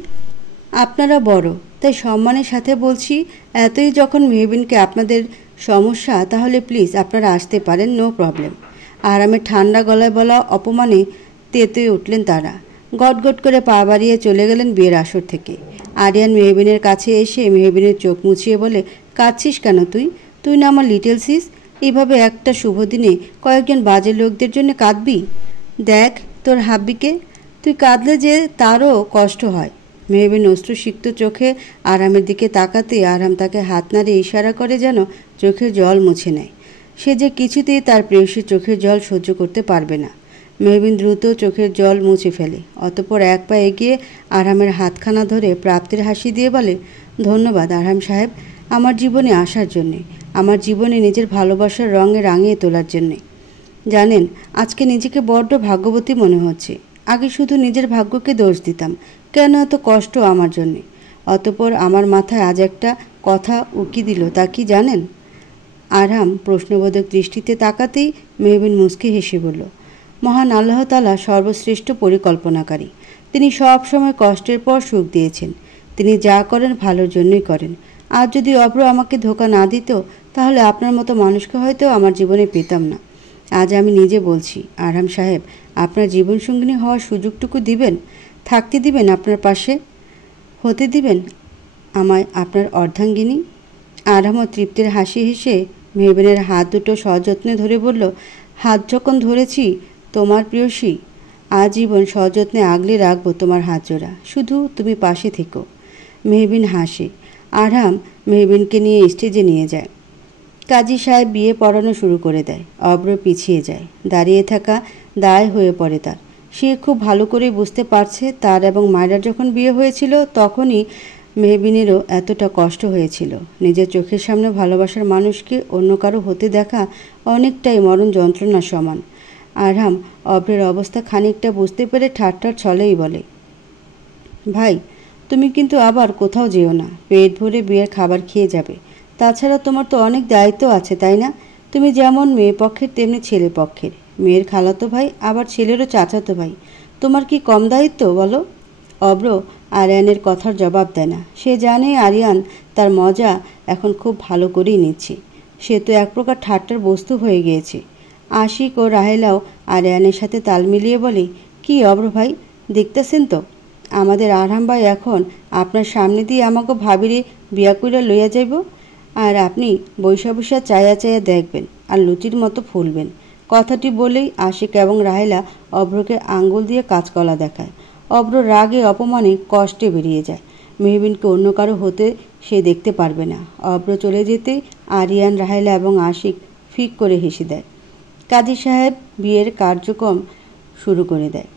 আপনারা বড়, তাই সম্মানের সাথে বলছি, এতই যখন মেহবিনকে আপনাদের সমস্যা, তাহলে প্লিজ আপনারা আসতে পারেন, নো প্রবলেম। আরামের ঠান্ডা গলায় বলা অপমানে তেতে উঠলেন তারা। গটগট করে পা বাড়িয়ে চলে গেলেন বিয়ের আসর থেকে। আরিয়ান মেহবিনের কাছে এসে মেহবিনের চোখ মুছিয়ে বলে, কাঁদছিস কেন তুই? তুই না আমার লিটল সিস? এইভাবে একটা শুভ দিনে কয়েকজন বাজে লোকদের জন্য কাঁদবি? দেখ তোর হাব্বিকে, তুই কাঁদলে যে তারও কষ্ট হয়। মেহবিন অশ্রুসিক্ত চোখে আরামের দিকে তাকাতে আরাম তাকে হাত নাড়িয়ে ইশারা করে যেন চোখের জল মুছে নেয়। সে যে কিছুতেই তার প্রেয়সীর চোখের জল সহ্য করতে পারবে না। মেহবিন দ্রুত চোখের জল মুছে ফেলে, অতঃপর এক পা এগিয়ে আরামের হাতখানা ধরে প্রাপ্তির হাসি দিয়ে বলে, ধন্যবাদ আরাম সাহেব, আমার জীবনে আসার জন্যে, আমার জীবনে নিজের ভালোবাসার রঙে রাঙিয়ে তোলার জন্যে। জানেন, আজকে নিজেকে বড্ড ভাগ্যবতী মনে হচ্ছে। আগে শুধু নিজের ভাগ্যকে দোষ দিতাম, কেন এত কষ্ট আমার জন্যে। অতঃপর আমার মাথায় আজ একটা কথা উকি দিল, তা কি জানেন? আরাম প্রশ্নবোধক দৃষ্টিতে তাকাতেই মেহবিন মুচকি হেসে বলল, মহান আল্লাহ তাআলা সর্বশ্রেষ্ঠ পরিকল্পনাকারী। তিনি সব সময় কষ্টের পর সুখ দিয়েছেন। তিনি যা করেন ভালোর জন্যই করেন। আর যদি অব্র আমাকে ধোঁকা না দিত, তাহলে আপনার মতো মানুষকে হয়তো আমার জীবনে পেতাম না। আজ আমি নিজে বলছি, আরাম সাহেব, আপনার জীবনসঙ্গিনী হওয়ার সুযোগটুকু দিবেন, থাকতে দিবেন আপনার পাশে, হতে দিবেন আমায় আপনার অর্ধাঙ্গিনী। আরামও তৃপ্তির হাসি হেসে মেহবিনের হাত দুটো সযত্নে ধরে বলল, হাত যখন ধরেছি তোমার প্রিয়সী, আজীবন সযত্নে আগলে রাখবো তোমার হাত জোড়া, শুধু তুমি পাশে থেকো। মেহবিন হাসে। আরাম মেহবিনকে নিয়ে স্টেজে নিয়ে যায়। কাজী সাহেব বিয়ে পড়ানো শুরু করে দেয়। অব্র পিছিয়ে যায়। দাঁড়িয়ে থাকা দায় হয়ে পড়ে তার। সে খুব ভালো করেই বুঝতে পারছে, তার এবং মায়রার যখন বিয়ে হয়েছিল তখনই মেহবিনেরও এতটা কষ্ট হয়েছিল। নিজের চোখের সামনে ভালোবাসার মানুষকে অন্য কারো হতে দেখা অনেকটাই মরণ যন্ত্রণার সমান। আরাম অব্রের অবস্থা খানিকটা বুঝতে পেরে ঠাট্টার ছলেই বলে, ভাই, তুমি কিন্তু আবার কোথাও যেও না, পেট ভরে বিয়ের খাবার খেয়ে যাবে। তাছাড়া তোমার তো অনেক দায়িত্ব আছে, তাই না? তুমি যেমন মেয়ে পক্ষের তেমনি ছেলে পক্ষের, মেয়ের খালাতো ভাই, আবার ছেলেরও চাচাতো ভাই। তোমার কি কম দায়িত্ব বলো? অব্র আরিয়ানের কথার জবাব দেয় না। সে জানে আরিয়ান তার মজা এখন খুব ভালো করেই নিচ্ছে। সে তো এক প্রকার ঠাট্টার বস্তু হয়ে গিয়েছে। আশিক ও রাহেলাও আরিয়ানের সাথে তাল মিলিয়ে বলে, কি অব্র ভাই, দেখতেছেন তো আমাদের আরাম ভাই এখন আপনার সামনে দিয়ে আমাকে ভাবিরে বিয়া কইরা লইয়া যাইব, আর আপনি বৈশা বৈশা চায়া চায়া দেখবেন আর লুচির মতো ফুলবেন। কথাটি বলেই আশিক এবং রাহেলা অব্রকে আঙ্গুল দিয়ে কাঁচকলা দেখায়। অব্র রাগে অপমানে কষ্টে বেরিয়ে যায়। মেহবিনকে অন্য কারো হতে সে দেখতে পারবে না। অব্র চলে যেতে আরিয়ান, রাহেলা এবং আশিক ফিক করে হেসে দেয়। কাজী সাহেব বিয়ের কার্যক্রম শুরু করে দেয়।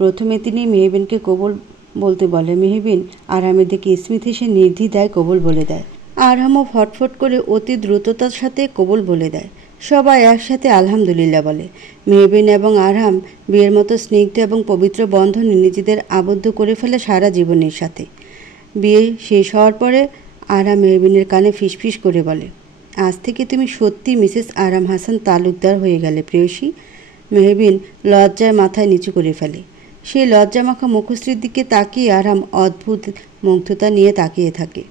প্রথমে তিনি মেহবিনকে কবুল বলতে বলে। মেহবিন আরামের দিকে স্মিত হেসে নির্দ্বিধায় কবুল বলে দেয়। আরামও ফটফট করে অতি দ্রুততার সাথে কবুল বলে দেয়। সবাই একসাথে আলহামদুলিল্লাহ বলে। মেহবিন এবং আরাম বিয়ের মতো স্নিগ্ধ এবং পবিত্র বন্ধনে নিজেদের আবদ্ধ করে ফেলে সারা জীবনের সাথে। বিয়ে শেষ হওয়ার পরে আরাম মেহবিনের কানে ফিসফিস করে বলে, আজ থেকে তুমি সত্যি মিসেস আরাম হাসান তালুকদার হয়ে গেলে প্রেয়সী। মেহবিন লজ্জায় মাথায় নিচু করে ফেলে। সেই লজ্জামাখা মুখশ্রীর দিকে তাকিয়ে আরাম অদ্ভুত মুগ্ধতা নিয়ে তাকিয়ে থাকে।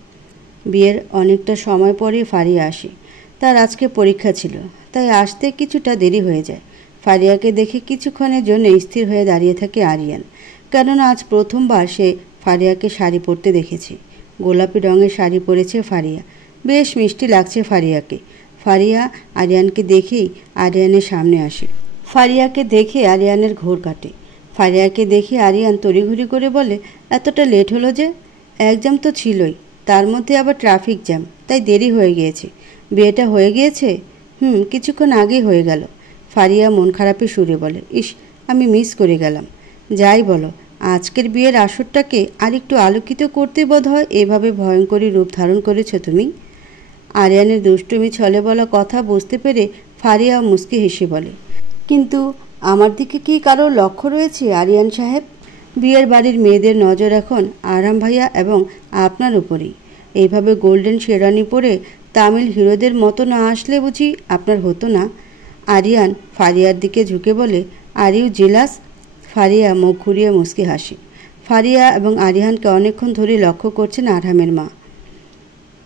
বিয়ের অনেকটা সময় পরে ফারিয়া আসে। তার আজকে পরীক্ষা ছিল, তাই আসতে কিছুটা দেরি হয়ে যায়। ফারিয়াকে দেখে কিছুক্ষণের জন্য স্থির হয়ে দাঁড়িয়ে থাকে আরিয়ান, কেননা আজ প্রথমবার সে ফারিয়াকে শাড়ি পরতে দেখেছে। গোলাপি রঙের শাড়ি পরেছে ফারিয়া, বেশ মিষ্টি লাগছে ফারিয়াকে। ফারিয়া আরিয়ানকে দেখেই আরিয়ানের সামনে আসে। ফারিয়াকে দেখে আরিয়ানের ঘোর কাটে। ফারিয়াকে দেখে আরিয়ান তড়িঘড়ি করে বলে, এতটা লেট হলো যে? এক্সাম তো ছিলই, তার মধ্যে আবার ট্রাফিক জ্যাম, তাই দেরি হয়ে গিয়েছে। বিয়েটা হয়ে গিয়েছে? কিছুক্ষণ আগেই হয়ে গেল। ফারিয়া মন খারাপে সুরে বলে, ইস, আমি মিস করে গেলাম। যাই বলো, আজকের বিয়ের আসরটাকে আরেকটু আলোকিত করতে বোধ হয় এভাবে ভয়ঙ্করী রূপ ধারণ করেছ তুমি। আরিয়ানের দুষ্টুমি ছলে বলা কথা বুঝতে পেরে ফারিয়া মুচকি হেসে বলে, কিন্তু আমার দিকে কি কারো লক্ষ্য রয়েছে আরিয়ান সাহেব? বিয়ের বাড়ির মেয়েদের নজর এখন আরাম ভাইয়া এবং আপনার উপরেই। এইভাবে গোল্ডেন শেরানি পরে তামিল হিরোদের মতো না আসলে বুঝি আপনার হতো না? আরিয়ান ফারিয়ার দিকে ঝুঁকে বলে, আর ইউ জেলাস? ফারিয়া মুখ ঘুরিয়ে মুচকি হাসে। ফারিয়া এবং আরিহানকে অনেকক্ষণ ধরে লক্ষ্য করছেন আরহামের মা।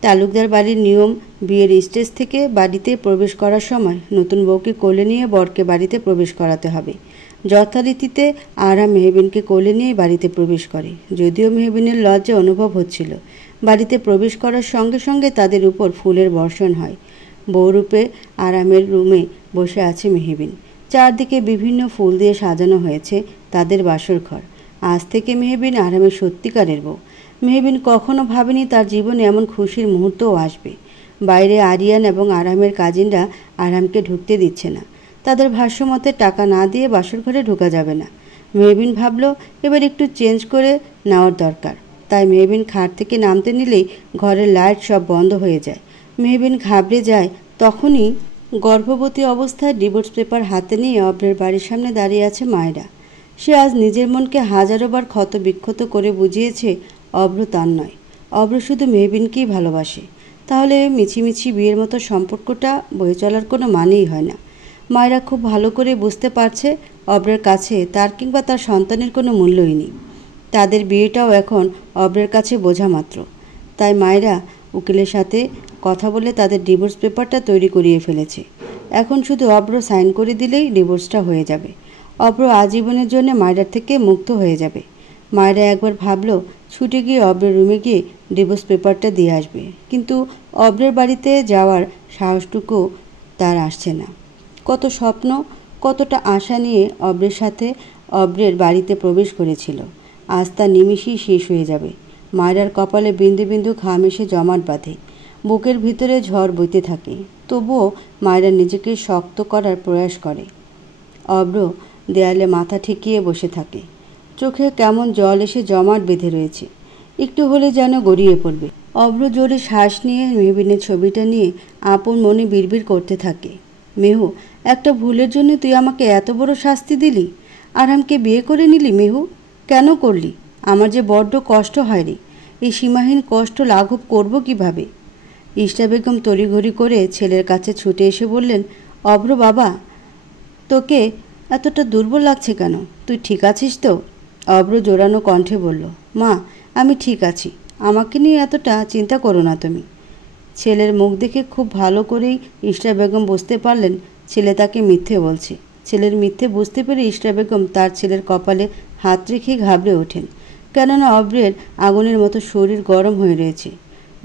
তালুকদার বাড়ির নিয়ম, বিয়ের স্টেজ থেকে বাড়িতে প্রবেশ করার সময় নতুন বউকে কোলে নিয়ে বরকে বাড়িতে প্রবেশ করাতে হবে। যথারীতিতে আরহাম মেহবিনকে কোলে নিয়ে বাড়িতে প্রবেশ করে। যদিও মেহবিনের লজ্জা অনুভব হচ্ছিল। বাড়িতে প্রবেশ করার সঙ্গে সঙ্গে তাদের উপর ফুলের বর্ষণ হয়। বউরূপে আরামের রুমে বসে আছে মেহবিন। চারদিকে বিভিন্ন ফুল দিয়ে সাজানো হয়েছে তাদের বাসর ঘর। আজ থেকে মেহবিন আরামের সত্যিকারের বউ। মেহবিন কখনো ভাবেনি তার জীবনে এমন খুশির মুহূর্তও আসবে। বাইরে আরিয়ান এবং আরামের কাজিনরা আরামকে ঢুকতে দিচ্ছে না। তাদের ভাষ্যমতে টাকা না দিয়ে বাসর ঘরে ঢোকা যাবে না। মেহবিন ভাবল এবার একটু চেঞ্জ করে নেওয়ার দরকার। তাই মেহবিন খাট থেকে নামতে নিলেই ঘরের লাইট সব বন্ধ হয়ে যায়। মেহবিন ঘাবড়ে যায়। তখনই গর্ভবতী অবস্থায় ডিভোর্স পেপার হাতে নিয়ে অব্রের বাড়ির সামনে দাঁড়িয়ে আছে মায়েরা। সে আজ নিজের মনকে হাজারোবার ক্ষত বিক্ষত করে বুঝিয়েছে অব্র তার নয়। অব্র শুধু মেহবিনকেই ভালোবাসে। তাহলে মিছিমিছি বিয়ের মতো সম্পর্কটা বয়ে চলার কোনো মানেই হয় না। মায়েরা খুব ভালো করে বুঝতে পারছে অব্রের কাছে তার কিংবা তার সন্তানের কোনো মূল্যই নেই। তাদের বিয়েটাও এখন অব্রের কাছে বোঝা মাত্র। তাই মায়েরা উকিলের সাথে কথা বলে তাদের ডিভোর্স পেপারটা তৈরি করিয়ে ফেলেছে। এখন শুধু অব্র সাইন করে দিলেই ডিভোর্সটা হয়ে যাবে। অব্র আজীবনের জন্য মায়েরার থেকে মুক্ত হয়ে যাবে। মায়েরা একবার ভাবলো ছুটে গিয়ে অব্রের রুমে গিয়ে ডিভোর্স পেপারটা দিয়ে আসবে, কিন্তু অব্রের বাড়িতে যাওয়ার সাহসটুকু তার আসছে না। কত স্বপ্ন, কতটা আশা নিয়ে অব্রের সাথে অব্রের বাড়িতে প্রবেশ করেছিল, আজ তা নিমিষেই শেষ হয়ে যাবে। মায়েরার কপালে বিন্দু বিন্দু ঘাম এসে জমাট বাঁধে। বুকের ভিতরে ঝড় বইতে থাকে। তবুও মায়েরা নিজেকে শক্ত করার প্রয়াস করে। অব্র দেয়ালে মাথা ঠেকিয়ে বসে থাকে। চোখে কেমন জল এসে জমাট বেঁধে রয়েছে। একটু হলে যেন গড়িয়ে পড়বে। অব্র জোরে শ্বাস নিয়ে মেহবিনের ছবিটা নিয়ে আপন মনে বিড়বিড় করতে থাকে। মেহু, একটা ভুলের জন্য তুই আমাকে এত বড় শাস্তি দিলি? আরামকে বিয়ে করে নিলি মেহু? কেন করলি? আমার যে বড্ড কষ্ট হয় রে। এই সীমাহীন কষ্ট লাঘব করব কিভাবে? ইশরা বেগম তড়িঘড়ি করে ছেলের কাছে ছুটে এসে বললেন, অব্র বাবা, তোকে এতটা দুর্বল লাগছে কেন? তুই ঠিক আছিস তো? অব্র জোরানো কণ্ঠে বলল, মা, আমি ঠিক আছি। আমাকে নিয়ে এতটা চিন্তা করো না তুমি। ছেলের মুখ দেখে খুব ভালো করেই ইশরা বেগম বুঝতে পারলেন ছেলে তাকে মিথ্যে বলছে। ছেলের মিথ্যে বুঝতে পেরে ইশরা বেগম তার ছেলের কপালে হাত রেখে ঘাবড়ে ওঠেন, কেননা অব্রের আগুনের মতো শরীর গরম হয়ে রয়েছে।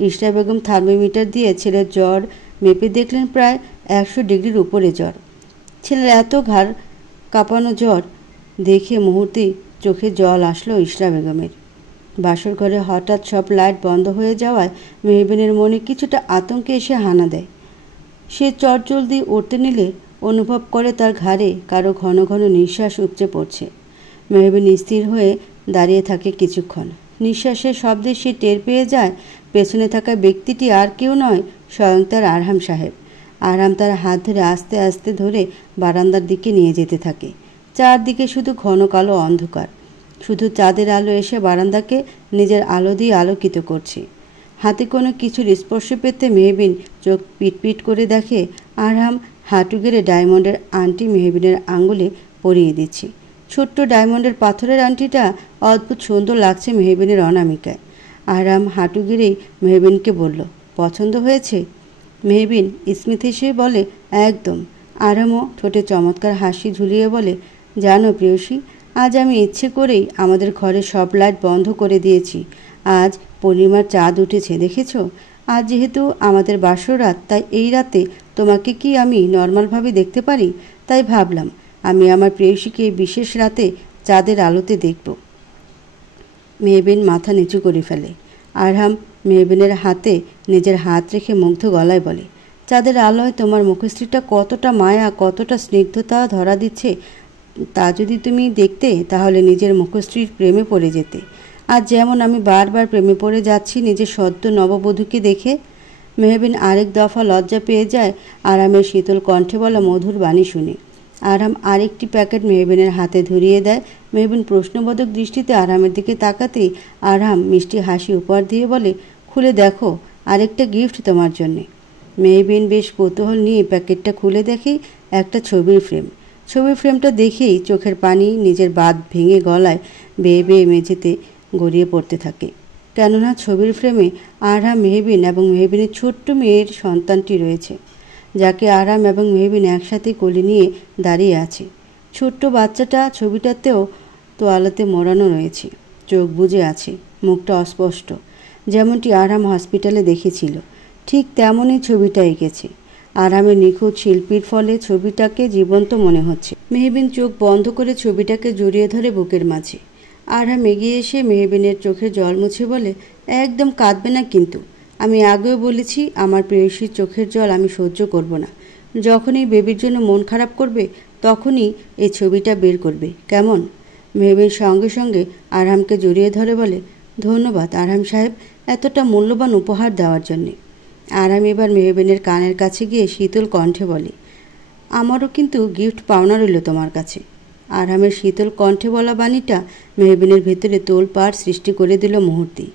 ইশরা বেগম থার্মোমিটার দিয়ে ছেলের জ্বর মেপে দেখলেন প্রায় 100 ডিগ্রির উপরে জ্বর। ছেলের এত ঘাড় কাঁপানো জ্বর দেখে মুহূর্তেই চোখে জল আসলো ইশরা বেগমের। বাসর ঘরে হঠাৎ সব লাইট বন্ধ হয়ে যাওয়ায় মেহবিনের মনে কিছুটা আতঙ্কে এসে হানা দেয়। সে চটজলদি উঠতে নিলে অনুভব করে তার ঘাড়ে কারো ঘন ঘন নিঃশ্বাস উপচে পড়ছে। মেহবিন স্থির হয়ে দাঁড়িয়ে থাকে কিছুক্ষণ। নিঃশ্বাসের শব্দে সে টের পেয়ে যায় পেছনে থাকা ব্যক্তিটি আর কেউ নয়, স্বয়ং তার আরহাম সাহেব। আরহাম তার হাত ধরে আস্তে আস্তে ধরে বারান্দার দিকে নিয়ে যেতে থাকে। চারদিকে শুধু ঘন কালো অন্ধকার। শুধু চাঁদের আলো এসে বারান্দাকে নিজের আলো দিয়ে আলোকিত করছে। হাতে কোনো কিছুর স্পর্শ পেতে মেহবিন চোখ পিটপিট করে দেখে আরহাম হাঁটু গেড়ে ডায়মন্ডের আংটি মেহবিনের আঙ্গুলে পরিয়ে দিচ্ছে। ছোট্ট ডায়মন্ডের পাথরের আংটিটা অদ্ভুত সুন্দর লাগছে মেহবিনের অনামিকায়। আরহাম হাঁটু গেড়েই মেহবিনকে বলল, পছন্দ হয়েছে? মেহবিন স্মিত হেসে বলে, একদম। আরহামও ঠোঁটে চমৎকার হাসি ঝুলিয়ে বলে, জানো প্রেয়সী, আজ আমি ইচ্ছে করেই আমাদের ঘরে সব লাইট বন্ধ করে দিয়েছি। আজ পূর্ণিমার চাঁদ উঠেছে, দেখেছ? আজ যেহেতু আমাদের বাসর রাত, তাই এই রাতে তোমাকে কি আমি নর্মালভাবে দেখতে পারি? তাই ভাবলাম আমি আমার প্রেয়সীকে বিশেষ রাতে চাঁদের আলোতে দেখব। মেহবিন মাথা নিচু করে ফেলে। আরহাম মেহবিনের হাতে নিজের হাত রেখে মুগ্ধ গলায় বলে, চাঁদের আলোয় তোমার মুখশ্রীটা কতটা মায়া, কতটা স্নিগ্ধতা ধরা দিচ্ছে, তা যদি তুমি দেখতে তাহলে নিজের মুখশ্রীর প্রেমে পড়ে যেতে। আজ যেমন আমি বারবার প্রেমে পড়ে যাচ্ছি নিজের সদ্য নববধূকে দেখে। মেহবিন আরেক দফা লজ্জা পেয়ে যায় আরামের শীতল কণ্ঠে বলা মধুর বাণী শুনে। আরাম আরেকটি প্যাকেট মেহবিনের হাতে ধরিয়ে দেয়। মেহবিন প্রশ্নবোধক দৃষ্টিতে আরামের দিকে তাকাতেই আরাম মিষ্টি হাসি উপহার দিয়ে বলে, খুলে দেখো, আরেকটা গিফট তোমার জন্যে। মেহবিন বেশ কৌতূহল নিয়ে প্যাকেটটা খুলে দেখে একটা ছবির ফ্রেম। ছবির ফ্রেমটা দেখেই চোখের পানি নিজের বাঁধ ভেঙে গলায় বেয়ে বেয়ে মেঝেতে গড়িয়ে পড়তে থাকে। কেননা ছবির ফ্রেমে আরহাম, মেহবিন এবং মেহবিনের ছোট্ট মেয়ের সন্তানটি রয়েছে, যাকে আরহাম এবং মেহবিন একসাথে কোলে নিয়ে দাঁড়িয়ে আছে। ছোট্ট বাচ্চাটা ছবিটাতেও তোয়ালাতে মোড়ানো রয়েছে, চোখ বুজে আছে, মুখটা অস্পষ্ট। যেমনটি আরহাম হসপিটালে দেখেছিল ঠিক তেমনই ছবিটা এঁকেছে। আরহামের নিখুঁত শিল্পীর ফলে ছবিটাকে জীবন্ত মনে হচ্ছে। মেহবিন চোখ বন্ধ করে ছবিটাকে জড়িয়ে ধরে বুকের মাঝে। আরহাম এগিয়ে এসে মেহবিনের চোখে জল মুছে বলে, একদম কাঁদবে না কিন্তু। আমি আগেও বলেছি আমার প্রেয়সীর চোখের জল আমি সহ্য করব না। যখনই বেবির জন্য মন খারাপ করবে তখনই এই ছবিটা বের করবে, কেমন? মেহবিন সঙ্গে সঙ্গে আরহামকে জড়িয়ে ধরে বলে, ধন্যবাদ আরহাম সাহেব, এতটা মূল্যবান উপহার দেওয়ার জন্যে। আরহাম এবার মেহবিনের কানের কাছে গিয়ে শীতল কণ্ঠে বলে, আমারও কিন্তু গিফট পাওনা রইল তোমার কাছে। আরহামের শীতল কণ্ঠে বলা বাণীটা মেহবিনের ভেতরে তোলপাড় সৃষ্টি করে দিল মুহূর্তেই।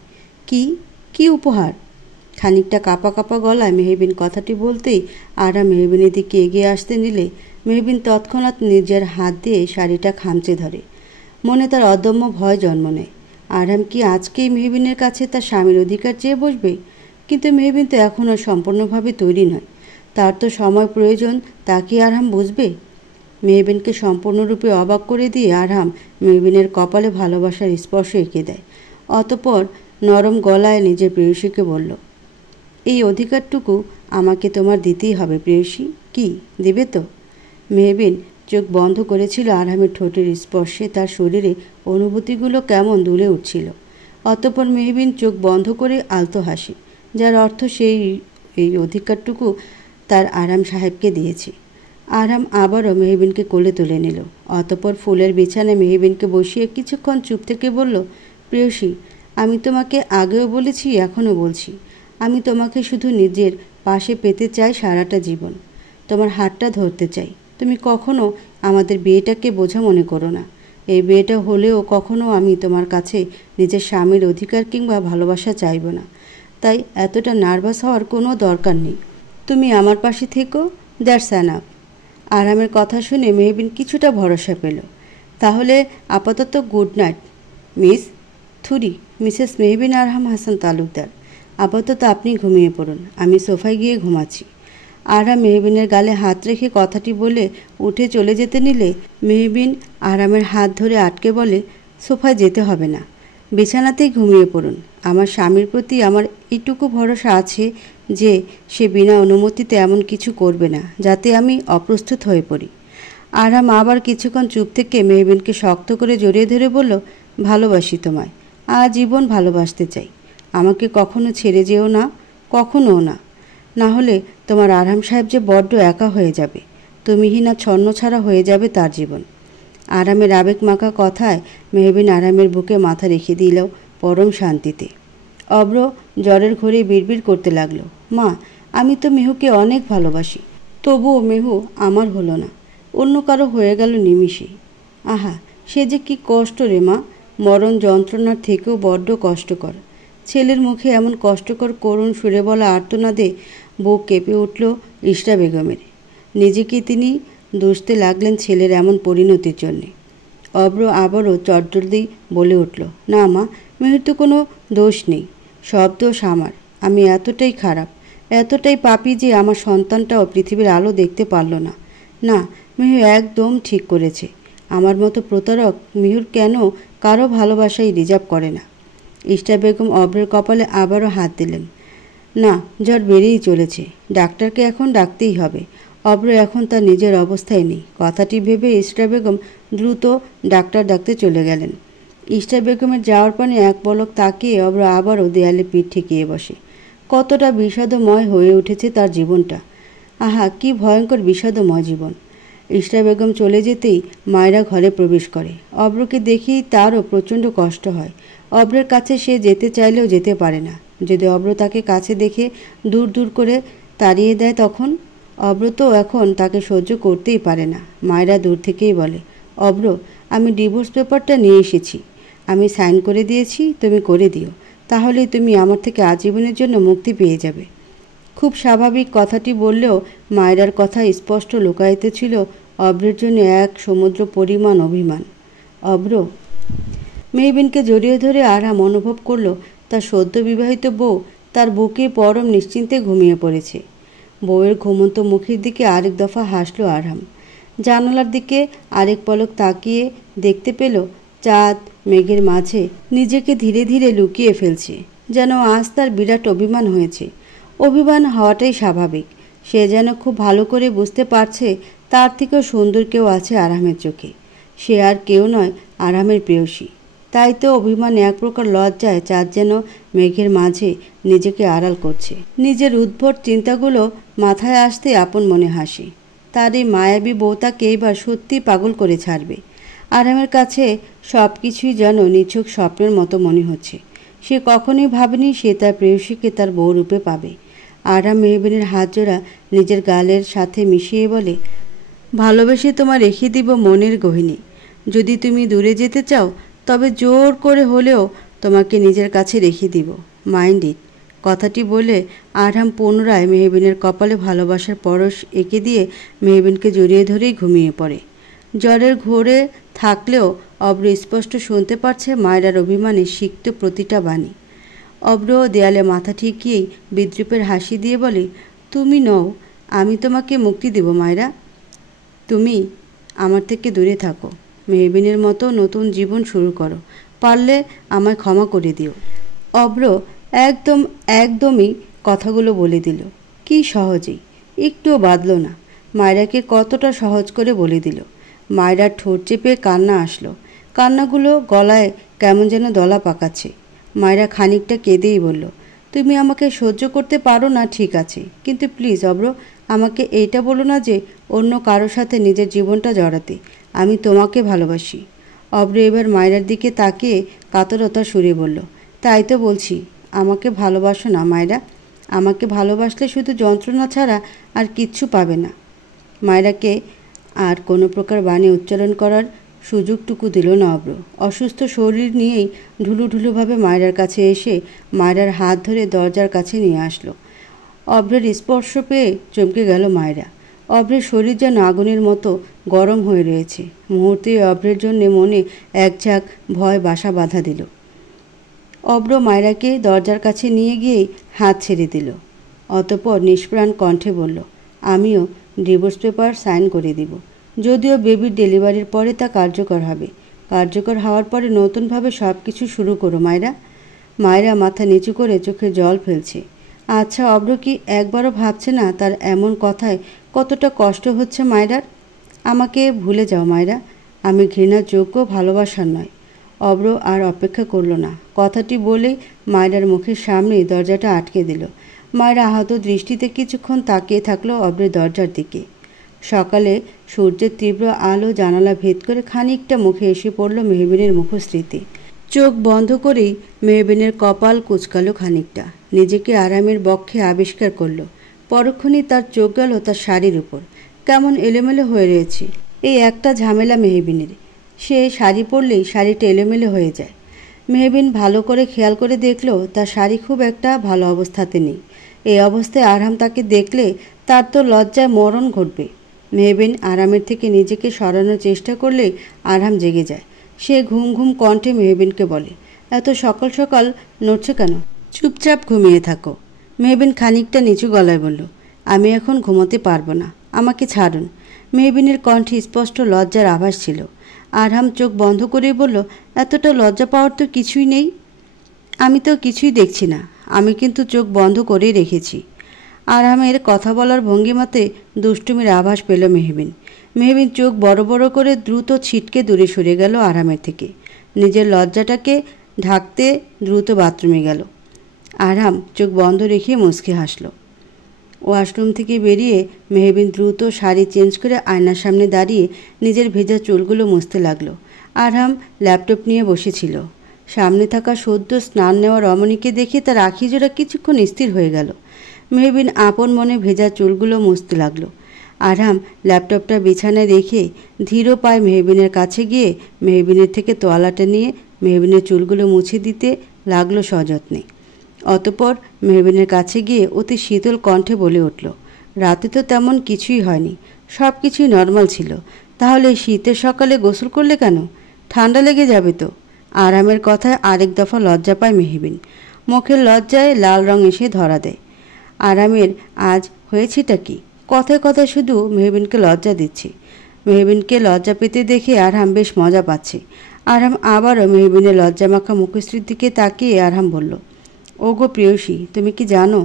কি উপহার? খানিকটা কাঁপা কাঁপা গলায় মেহবিন কথাটি বলতেই আরহাম মেহবিনের দিকে এগিয়ে আসতে নিলে মেহবিন তৎক্ষণাৎ নিজের হাত দিয়ে শাড়িটা খামচে ধরে। মনে তার অদম্য ভয় জন্ম নেয়। আরহাম কি আজকেই মেহবিনের কাছে তার স্বামীর অধিকার চেয়ে বসবে? কিন্তু মেহবিন তো এখনও সম্পূর্ণভাবে তৈরি নয়। তার তো সময় প্রয়োজন, তা কি আরহাম বুঝবে? মেহবিনকে সম্পূর্ণরূপে অবাক করে দিয়ে আরহাম মেহবিনের কপালে ভালোবাসার স্পর্শ এঁকে দেয়। অতঃপর নরম গলায় নিজের প্রেয়সীকে বলল, এই অধিকারটুকু আমাকে তোমার দিতেই হবে প্রেয়সী, কি দেবে তো? মেহবিন চোখ বন্ধ করেছিল আরহামের ঠোঁটের স্পর্শে তার শরীরে অনুভূতিগুলো কেমন দুলে উঠছিল। অতঃপর মেহবিন চোখ বন্ধ করে আলতো হাসে, যার অর্থ এই অধিকারটুকু তার আরহাম সাহেবকে দিয়েছে। আরহাম আবারও মেহবিনকে কোলে তুলে নিল। অতঃপর ফুলের বিছানায় মেহবিনকে বসিয়ে কিছুক্ষণ চুপ থেকে বলল, প্রেয়সী, আমি তোমাকে আগেও বলেছি, এখনও বলছি, আমি তোমাকে শুধু নিজের পাশে পেতে চাই সারাটা জীবন। তোমার হাতটা ধরতে চাই। তুমি কখনো আমাদের বিয়েটাকে বোঝা মনে করো না। এই বিয়েটা হলেও কখনো আমি তোমার কাছে নিজের স্বামীর অধিকার কিংবা ভালোবাসা চাইব না। তাই এতটা নার্ভাস হওয়ার কোনো দরকার নেই। তুমি আমার পাশে থেকো, দ্যাটস এনাফ। আরহামের কথা শুনে মেহবিন কিছুটা ভরসা পেল। তাহলে আপাতত গুড নাইট মিসেস মেহবিন আরহাম হাসান তালুকদার। আপাতত আপনি ঘুমিয়ে পড়ুন, আমি সোফায় গিয়ে ঘুমাচ্ছি। আরহাম মেহবিনের গালে হাত রেখে কথাটি বলে উঠে চলে যেতে নিলে মেহবিন আরহামের হাত ধরে আটকে বলে, সোফায় যেতে হবে না, বিছানাতেই ঘুমিয়ে পড়ুন। আমার স্বামীর প্রতি আমার এইটুকু ভরসা আছে যে সে বিনা অনুমতিতে এমন কিছু করবে না যাতে আমি অপ্রস্তুত হয়ে পড়ি। আরহাম আবার কিছুক্ষণ চুপ থেকে মেহবিনকে শক্ত করে জড়িয়ে ধরে বলল, ভালোবাসি তোমায়, আজীবন ভালোবাসতে চাই। আমাকে কখনো ছেড়ে যেও না, কখনও না। না হলে তোমার আরহাম সাহেব যে বড্ড একা হয়ে যাবে। তুমিহীনা ছন্ন ছাড়া হয়ে যাবে তার জীবন। আরহামের আবেগ মাখা কথায় মেহবিন আরহামের বুকে মাথা রেখে দিল পরম শান্তিতে। অব্র জ্বরের ঘোরে বিড়বিড় করতে লাগলো, মা, আমি তো মেহুকে অনেক ভালোবাসি, তবুও মেহু আমার হলো না, অন্য কারো হয়ে গেল নিমিষেই। আহা, সে যে কি কষ্ট রে মা, মরণ যন্ত্রণার থেকেও বড্ড কষ্টকর। ছেলের মুখে এমন কষ্টকর করুণ সুরে বলা আর্তনাদে বুক কেঁপে উঠল ইশরা বেগমের। নিজেকে তিনি দুষতে লাগলেন ছেলের এমন পরিণতির জন্যে। অব্র আবারও চটজলদি বলে উঠল, না মা, মেহুর তো কোনো দোষ নেই, সব দোষ আমার। আমি এতটাই খারাপ, এতটাই পাপী যে আমার সন্তানটাও পৃথিবীর আলো দেখতে পারল না। না, মেহু একদম ঠিক করেছে। আমার মতো প্রতারক মেহুর কেন কারো ভালোবাসাই রিজার্ভ করে না। ইশরা বেগম অব্রের কপালে আবারও হাত দিলেন। না, জ্বর বেড়েই চলেছে, ডাক্তারকে এখন ডাকতেই হবে। অব্র এখন তার নিজের অবস্থায় নেই। কথাটি ভেবে ইশরা বেগম দ্রুত ডাক্তার ডাকতে চলে গেলেন। ইশরা বেগমের যাওয়ার পানে এক পলক তাকিয়ে অব্র আবারও দেয়ালে পিঠ ঠেকিয়ে বসে। কতটা বিষাদময় হয়ে উঠেছে তার জীবনটা। আহা, কি ভয়ঙ্কর বিষাদময় জীবন। ইশরা বেগম চলে যেতেই মায়েরা ঘরে প্রবেশ করে। অব্রকে দেখেই তারও প্রচণ্ড কষ্ট হয়। অব্রের কাছে সে যেতে চাইলেও যেতে পারে না। যদি অব্র তাকে কাছে দেখে দূর দূর করে তাড়িয়ে দেয় তখন? অব্র তো এখন তাকে সহ্য করতেই পারে না। মায়েরা দূর থেকেই বলে, অব্র, আমি ডিভোর্স পেপারটা নিয়ে এসেছি, আমি সাইন করে দিয়েছি, তুমি করে দিও, তাহলেই তুমি আমার থেকে আজীবনের জন্য মুক্তি পেয়ে যাবে। খুব স্বাভাবিক কথাটি বললেও মায়েরার কথা স্পষ্ট লুকায়িত ছিল অব্রের জন্য এক সমুদ্র পরিমাণ অভিমান। অব্র মেহবিনকে জড়িয়ে ধরে আরাম অনুভব করল তার সদ্য বিবাহিত বউ তার বুকে পরম নিশ্চিন্তে ঘুমিয়ে পড়েছে। বউয়ের ঘুমন্ত মুখের দিকে আরেক দফা হাসল আরাম। জানালার দিকে আরেক পলক তাকিয়ে দেখতে পেল চাঁদ মেঘের মাঝে নিজেকে ধীরে ধীরে লুকিয়ে ফেলছে। যেন আজ তার বিরাট অভিমান হয়েছে। অভিমান হওয়াটাই স্বাভাবিক। সে যেন খুব ভালো করে বুঝতে পারছে তার থেকেও সুন্দর কেউ আছে আরামের চোখে। সে আর কেউ নয়, আরামের প্রেয়সী। তাই তো অভিমান এক প্রকার লজ্জায় চাঁদ যেন মেঘের মাঝে নিজেকে আড়াল করছে। নিজের উদ্ভট চিন্তাগুলো মাথায় আসতে আপন মনে হাসে। তার এই মায়াবী বউ তাকে এবার সত্যি পাগল করে ছাড়বে। আরামের কাছে সব কিছুই যেন নিছক স্বপ্নের মতো মনে হচ্ছে। সে কখনোই ভাবেনি সে তার প্রেয়সীকে তার বউ রূপে পাবে। আরাম মেহবিনের হাত জোড়া নিজের গালের সাথে মিশিয়ে বলে, ভালোবেসে তোমার রেখে দিব মনের গহিনী। যদি তুমি দূরে যেতে চাও তবে জোর করে হলেও তোমাকে নিজের কাছে রেখে দিব, মাইন্ড ইট। কথাটি বলে আরাম পুনরায় মেহবিনের কপালে ভালোবাসার পরশ এঁকে দিয়ে মেহবিনকে জড়িয়ে ধরেই ঘুমিয়ে পড়ে। জ্বরের ঘোরে থাকলেও অব্র স্পষ্ট শুনতে পারছে মায়রার অভিমানে সিক্ত প্রতিটা বাণী। অব্র দেয়ালে মাথা ঠেকিয়েই বিদ্রুপের হাসি দিয়ে বলে, তুমি নও, আমি তোমাকে মুক্তি দেব মায়রা। তুমি আমার থেকে দূরে থাকো, মেহবিনের মতো নতুন জীবন শুরু করো। পারলে আমায় ক্ষমা করে দিও। অব্র একদমই কথাগুলো বলে দিল। কি সহজেই, একটুও বাদল না। মায়রাকে কতটা সহজ করে বলে দিল। মায়রার ঠোঁট চেপে কান্না আসলো। কান্নাগুলো গলায় কেমন যেন দলা পাকাচ্ছে। মায়রা খানিকটা কেঁদেই বলল, তুমি আমাকে সহ্য করতে পারো না ঠিক আছে, কিন্তু প্লিজ অব্র, আমাকে এইটা বলো না যে অন্য কারো সাথে নিজের জীবনটা জড়াতে। আমি তোমাকে ভালোবাসি। অব্র এবার মায়রার দিকে তাকিয়ে কাতরতার সুরে বলল, তাই তো বলছি, আমাকে ভালোবাসো না মায়রা। আমাকে ভালোবাসলে শুধু যন্ত্রণা ছাড়া আর কিচ্ছু পাবে না। মায়রাকে আর কোনো প্রকার বাণী উচ্চারণ করার সুযোগটুকু দিল না অব্র। অসুস্থ শরীর নিয়েই ঢুলুঢুলুভাবে মায়রার কাছে এসে মায়রার হাত ধরে দরজার কাছে নিয়ে আসলো। অব্রের স্পর্শ পেয়ে চমকে গেল মায়রা। অব্রের শরীর যেন আগুনের মতো গরম হয়ে রয়েছে। মুহূর্তেই অব্রের জন্যে মনে এক ঝাঁক ভয় বাসা বাঁধা দিল। অব্র মায়রাকে দরজার কাছে নিয়ে গিয়েই হাত ছেড়ে দিল। অতঃপর নিষ্প্রাণ কণ্ঠে বলল, আমিও ডিভোর্স পেপার সাইন করে দিব। যদিও বেবির ডেলিভারির পরে তা কার্যকর হবে। কার্যকর হওয়ার পরে নতুনভাবে সব কিছু শুরু করো মায়রা। মায়রা মাথা নিচু করে চোখে জল ফেলছে। আচ্ছা, অব্র কি একবারও ভাবছে না তার এমন কথায় কতটা কষ্ট হচ্ছে মায়রার? আমাকে ভুলে যাও মায়রা, আমি ঘৃণার যোগ্য, ভালোবাসার নয়। অব্র আর অপেক্ষা করল না। কথাটি বলেই মায়রার মুখের সামনেই দরজাটা আটকে দিল। মায়রা আহত দৃষ্টিতে কিছুক্ষণ তাকিয়ে থাকলো অব্রের দরজার দিকে। সকালে সূর্যের তীব্র আলো জানালা ভেদ করে খানিকটা মুখে এসে পড়ল মেহবিনের মুখশ্রীতে। চোখ বন্ধ করেই মেহবিনের কপাল কুঁচকালো খানিকটা। নিজেকে আরামের বক্ষে আবিষ্কার করল। পরক্ষণেই তার চোখ গেল তার শাড়ির উপর। কেমন এলোমেলো হয়ে রয়েছে। এই একটা ঝামেলা মেহবিনের, সে শাড়ি পরলেই শাড়িটা এলোমেলো হয়ে যায়। মেহবিন ভালো করে খেয়াল করে দেখল তার শাড়ি খুব একটা ভালো অবস্থাতে নেই। এই অবস্থায় আরাম তাকে দেখলে তার তো লজ্জায় মরণ ঘটবে। মেহবিন আরামের থেকে নিজেকে সরানোর চেষ্টা করলেই আরাম জেগে যায়। সে ঘুম ঘুম কণ্ঠে মেহবিনকে বলে, এত সকাল সকাল নড়ছে কেন? চুপচাপ ঘুমিয়ে থাকো। মেহবিন খানিকটা নিচু গলায় বলল, আমি এখন ঘুমোতে পারবো না, আমাকে ছাড়ুন। মেহবিনের কণ্ঠে স্পষ্ট লজ্জার আভাস ছিল। আরাম চোখ বন্ধ করেই বলল, এতটা লজ্জা পাওয়ার তো কিছুই নেই। আমি তো কিছুই দেখছি না, আমি কিন্তু চোখ বন্ধ করেই রেখেছি। আরামের কথা বলার ভঙ্গিমাতে দুষ্টুমির আভাস পেল মেহবিন। মেহবিন চোখ বড় বড় করে দ্রুত ছিটকে দূরে সরে গেল আরামের থেকে। নিজের লজ্জাটাকে ঢাকতে দ্রুত বাথরুমে গেল। আরাম চোখ বন্ধ রেখে মুচকি হাসল। ওয়াশরুম থেকে বেরিয়ে মেহবিন দ্রুত শাড়ি চেঞ্জ করে আয়নার সামনে দাঁড়িয়ে নিজের ভেজা চুলগুলো মুছতে লাগলো। আরাম ল্যাপটপ নিয়ে বসেছিল। সামনে থাকা সদ্য স্নান নেওয়া রমণীকে দেখে তার আখি জোড়া কিছুক্ষণ স্থির হয়ে গেল। মেহবিন আপন মনে ভেজা চুলগুলো মুছতে লাগলো। আরাম ল্যাপটপটা বিছানায় রেখে ধীর পায়ে মেহবিনের কাছে গিয়ে মেহবিনের থেকে তোয়ালাটা নিয়ে মেহবিনের চুলগুলো মুছে দিতে লাগলো সযত্নে। অতঃপর মেহবিনের কাছে গিয়ে অতি শীতল কণ্ঠে বলে উঠল, রাতে তো তেমন কিছুই হয়নি, সব কিছুই নর্মাল ছিল। তাহলে শীতের সকালে গোসল করলে কেন? ঠান্ডা লেগে যাবে তো। আরামের কথায় আরেক দফা লজ্জা পায় মেহবিন। মুখের লজ্জায় লাল রং এসে ধরা দেয়। আরামের আজ হয়েছেটা কি? কথায় কথায় শুধু মেহবিনকে লজ্জা দিচ্ছে। মেহবিনকে লজ্জা পেতে দেখে আরহাম বেশ মজা পাচ্ছে। আরহাম আবারও মেহবিনের লজ্জামাখা মুখশ্রীর দিকে তাকিয়ে আরহাম বলল, ওগো প্রেয়সী, তুমি কি জানো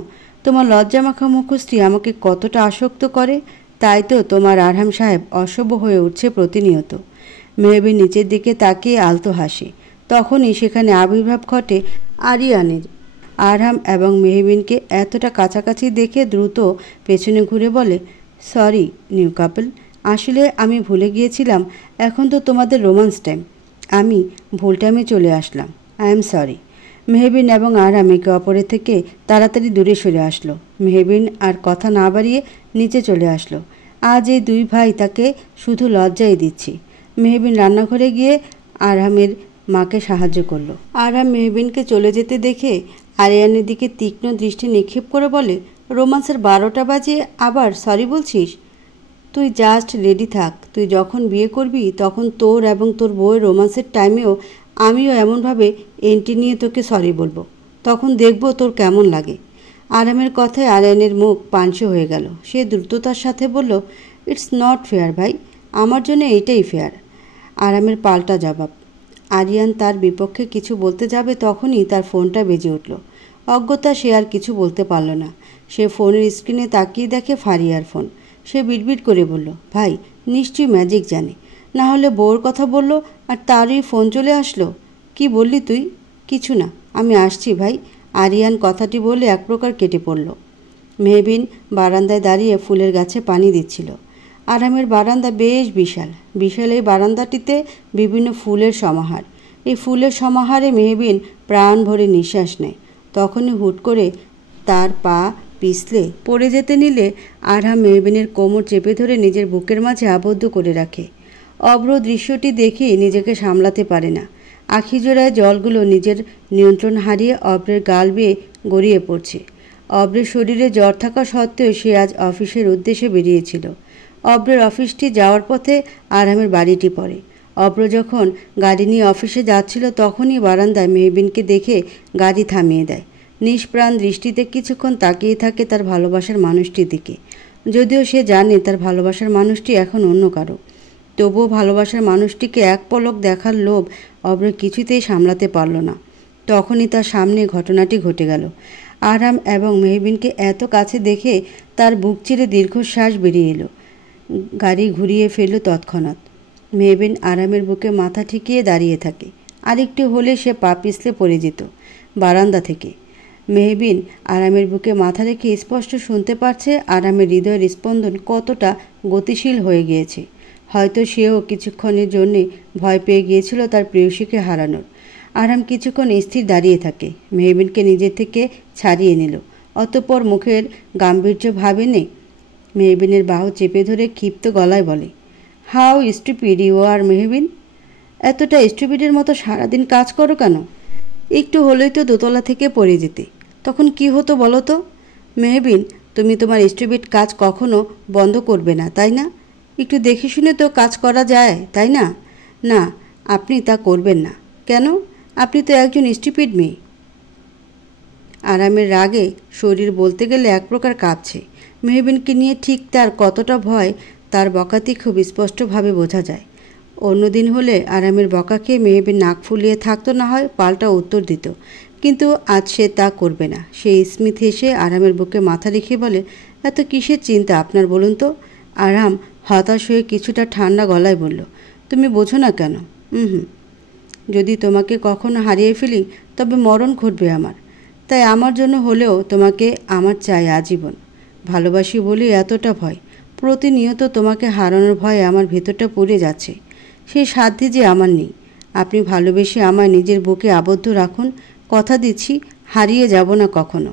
তোমার লজ্জামাখা মুখশ্রী আমাকে কতটা আসক্ত করে? তাই তো তোমার আরহাম সাহেব অসভ্য হয়ে উঠছে প্রতিনিয়ত। মেহবিন নিচের দিকে তাকিয়ে আলতো হাসে। তখনই সেখানে আবির্ভাব ঘটে আরিয়ানের। আরহাম এবং মেহবিনকে এতটা কাছাকাছি দেখে দ্রুত পেছনে ঘুরে বলে, সরি নিউ কাপল, আসলে আমি ভুলে গিয়েছিলাম এখন তো তোমাদের রোমান্স টাইম। আমি ভুল টাইমে চলে আসলাম। I am sorry. মেহবিন এবং আরহাম একে অপরের থেকে তাড়াতাড়ি দূরে সরে আসলো। মেহবিন আর কথা না বাড়িয়ে নিচে চলে আসলো। আজ এই দুই ভাই তাকে শুধু লজ্জাই দিচ্ছে। মেহবিন রান্নাঘরে গিয়ে আরহামের মাকে সাহায্য করলো। আরহাম মেহবিনকে চলে যেতে দেখে আরিয়ানের দিকে তীক্ষ্ণ দৃষ্টি নিক্ষেপ করে বলে, রোমান্সের 12টা বাজে আবার সরি বলছিস? তুই জাস্ট রেডি থাক। তুই যখন বিয়ে করবি তখন তোর এবং তোর বউয়ের রোমান্সের টাইমেও আমিও এমনভাবে এন্ট্রি নিয়ে তোকে সরি বলবো। তখন দেখবো তোর কেমন লাগে। আরামের কথায় আরিয়ানের মুখ পানসে হয়ে গেল। সে দ্রুততার সাথে বলল, ইটস নট ফেয়ার ভাই, আমার জন্য এইটাই ফেয়ার। আরামের পাল্টা জবাব। আরিয়ান তার বিপক্ষে কিছু বলতে যাবে তখনই তার ফোনটা বেজে উঠল। অজ্ঞতা সে আর কিছু বলতে পারল না। সে ফোনের স্ক্রিনে তাকিয়ে দেখে ফারিয়ার ফোন। সে বিড়বিড় করে বলল, ভাই নিশ্চয়ই ম্যাজিক জানে, না হলে বউর কথা বলল আর তারই ফোন চলে আসলো। কি বললি তুই? কিছু না, আমি আসছি ভাই। আরিয়ান কথাটি বলে এক প্রকার কেটে পড়ল। মেহবিন বারান্দায় দাঁড়িয়ে ফুলের গাছে পানি দিচ্ছিল। আরামের বারান্দা বেশ বিশাল। বিশাল এই বারান্দাটিতে বিভিন্ন ফুলের সমাহার। এই ফুলের সমাহারে মেহবিন প্রাণ ভরে নিঃশ্বাস নেয়। তখনই হুট করে তার পা পিছলে পড়ে যেতে নিলে আরহাম মেহবিনের কোমর চেপে ধরে নিজের বুকের মাঝে আবদ্ধ করে রাখে। অব্র দৃশ্যটি দেখে নিজেকে সামলাতে পারে না। আখিজোড়ায় জলগুলো নিজের নিয়ন্ত্রণ হারিয়ে অব্রের গাল বেয়ে গড়িয়ে পড়ছে। অব্রের শরীরে জ্বর থাকা সত্ত্বেও সে আজ অফিসের উদ্দেশ্যে বেরিয়েছিল। অব্রের অফিসটি যাওয়ার পথে আরহামের বাড়িটি পড়ে। অব্র যখন গাড়ি নিয়ে অফিসে যাচ্ছিল তখনই বারান্দায় মেহবিনকে দেখে গাড়ি থামিয়ে দেয়। নিষ্প্রাণ দৃষ্টিতে কিছুক্ষণ তাকিয়ে থাকে তার ভালোবাসার মানুষটির দিকে। যদিও সে জানে তার ভালোবাসার মানুষটি এখন অন্য কারো, তবুও ভালোবাসার মানুষটিকে এক পলক দেখার লোভ অব্র কিছুতেই সামলাতে পারল না। তখনই তার সামনে ঘটনাটি ঘটে গেল। আরহাম এবং মেহবিনকে এত কাছে দেখে তার বুক চিরে দীর্ঘশ্বাস বেরিয়ে এলো। গাড়ি ঘুরিয়ে ফেলল তৎক্ষণাৎ। মেহবিন আরহামের বুকে মাথা ঠেকিয়ে দাঁড়িয়ে থাকে। আরেকটু হলে সে পা পিছলে পড়ে যেত বারান্দা থেকে। মেহবিন আরহামের বুকে মাথা রেখে স্পষ্ট শুনতে পারছে আরহামের হৃদয়ের স্পন্দন কতটা গতিশীল হয়ে গিয়েছে। হয়তো সেও কিছুক্ষণের জন্যে ভয় পেয়ে গিয়েছিল তার প্রেয়সীকে হারানোর। আরহাম কিছুক্ষণ স্থির দাঁড়িয়ে থাকে। মেহবিনকে নিজের থেকে ছাড়িয়ে নিল। অতঃপর মুখের গাম্ভীর্য ভাবে নে মেহবিনের বাহু চেপে ধরে ক্ষিপ্ত গলায় বলে, how stupid you are Mehbin. এতটা স্টুপিডের মতো সারাদিন কাজ করো কেন? একটু হলেই তো দোতলা থেকে পড়ে যেতে, তখন কি হতো বলো তো? মেহবিন, তুমি তোমার স্টুপিড কাজ কখনো বন্ধ করবে না, তাই না? একটু দেখে শুনে তো কাজ করা যায়, তাই না? না, আপনি তা করবেন না। কেন? আপনি তো একজন স্টুপিড মেয়ে। আরামের রাগে শরীর বলতে গেলে এক প্রকার কাঁপছে। মেহবিনকে নিয়ে ঠিক তার কতটা ভয় তার বকাতেই খুব স্পষ্টভাবে বোঝা যায়। অন্যদিন হলে আরামের বকা খেয়ে মেহবিন নাক ফুলিয়ে থাকতো, না হয় পাল্টা উত্তর দিত। কিন্তু আজ সে তা করবে না। সে স্মিত হেসে আরামের বুকে মাথা রেখে বলে, এত কিসের চিন্তা আপনার বলুন তো? আরাম হতাশ হয়ে কিছুটা ঠান্ডা গলায় বলল, তুমি বোঝো না কেন? যদি তোমাকে কখনো হারিয়ে ফেলি তবে মরণ ঘটবে আমার। তাই আমার জন্য হলেও তোমাকে আমার চাই আজীবন। ভালোবাসি বলেই এতটা ভয়। প্রতিনিয়ত তোমাকে হারানোর ভয়ে আমার ভেতরটা পুড়ে যাচ্ছে। সেই সাধ্য যে আমার নেই। আপনি ভালোবেসে আমায় নিজের বুকে আবদ্ধ রাখুন। কথা দিচ্ছি হারিয়ে যাব না কখনো।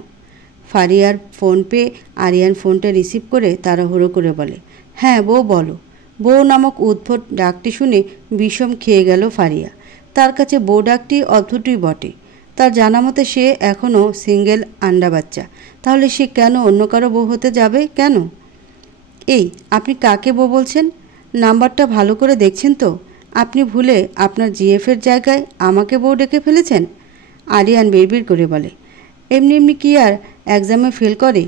ফারিয়ার ফোন পেয়ে আরিয়ান ফোনটা রিসিভ করে তাড়াহুড়ো করে বলে, হ্যাঁ বউ বলো। বউ নামক উদ্ভট ডাকটি শুনে বিষম খেয়ে গেল ফারিয়া। তার কাছে বউ ডাকটি অদ্ভুতই বটে। তার জানা মতে সে এখনও সিঙ্গেল আন্ডা বাচ্চা। তাহলে সে কেন অন্য কারো বউ হতে যাবে? কেন? এই, আপনি কাকে বউ বলছেন? নাম্বারটা ভালো করে দেখছেন তো? আপনি ভুলে আপনার জিএফের জায়গায় আমাকে বউ ডেকে ফেলেছেন। আরিয়ান বিড়বিড় করে বলে, এমনি এমনি কি আর এক্সামে ফেল করে?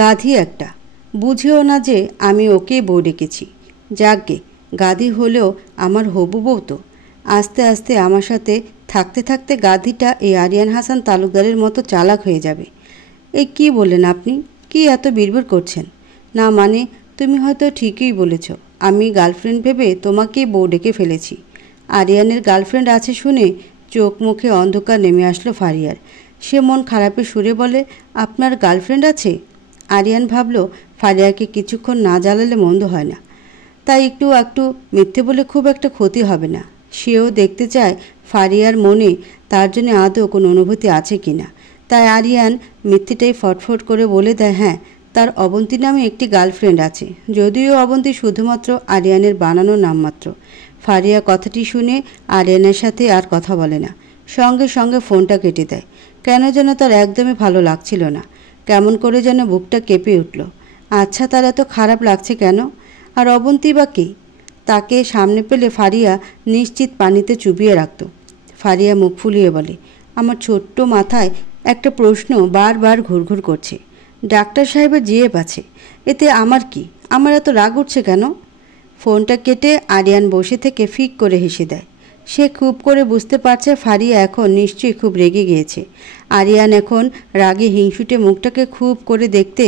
গাধি একটা, বুঝেও না যে আমি ওকেই বউ ডেকেছি। যাকগে, গাধি হলেও আমার হবু বউ তো। আস্তে আস্তে আমার সাথে থাকতে থাকতে গাধিটা এই আরিয়ান হাসান তালুকদারের মতো চালাক হয়ে যাবে। এই কি বললেন আপনি? কি এত বিড়বিড় করছেন? না মানে, তুমি হয়তো ঠিকই বলেছ। আমি গার্লফ্রেন্ড ভেবে তোমাকেই বউ ডেকে ফেলেছি। আরিয়ানের গার্লফ্রেন্ড আছে শুনে চোখ মুখে অন্ধকার নেমে আসলো ফারিয়ার। সে মন খারাপের সুরে বলে, আপনার গার্লফ্রেন্ড আছে? আরিয়ান ভাবল ফারিয়াকে কিছুক্ষণ না জ্বালালে মন্দ হয় না, তাই একটু একটু মিথ্যে বলে খুব একটা ক্ষতি হবে না। সেও দেখতে চায় ফারিয়ার মনে তার জন্য আদৌ কোনো অনুভূতি আছে কি না। তাই আরিয়ান মিথ্যেটাই ফটফট করে বলে দেয়, হ্যাঁ, তার অবন্তী নামে একটি গার্লফ্রেন্ড আছে, যদিও অবন্তী শুধুমাত্র আরিয়ানের বানানো নামমাত্র। ফারিয়া কথাটি শুনে আরিয়ানের সাথে আর কথা বলে না, সঙ্গে সঙ্গে ফোনটা কেটে দেয়। কেন যেন তার একদমই ভালো লাগছিল না, কেমন করে যেন বুকটা কেঁপে উঠল। আচ্ছা, তার এত খারাপ লাগছে কেন? আর অবন্তী বা কে? তাকে সামনে পেলে ফারিয়া নিশ্চিত পানিতে চুবিয়ে রাখত। ফারিয়া মুখ ফুলিয়ে বলে, আমার ছোট্ট মাথায় একটা প্রশ্ন বারবার ঘুরঘুর করছে। ডাক্তার সাহেবের জিএফ আছে, এতে আমার কি? আমার এত রাগ উঠছে কেন? ফোনটা কেটে আরিয়ান বসে থেকে ফিক করে হেসে দেয়। সে খুব করে বুঝতে পারছে ফারিয়া এখন নিশ্চয়ই খুব রেগে গিয়েছে। আরিয়ান এখন রাগে হিংসুটে মুখটাকে খুব করে দেখতে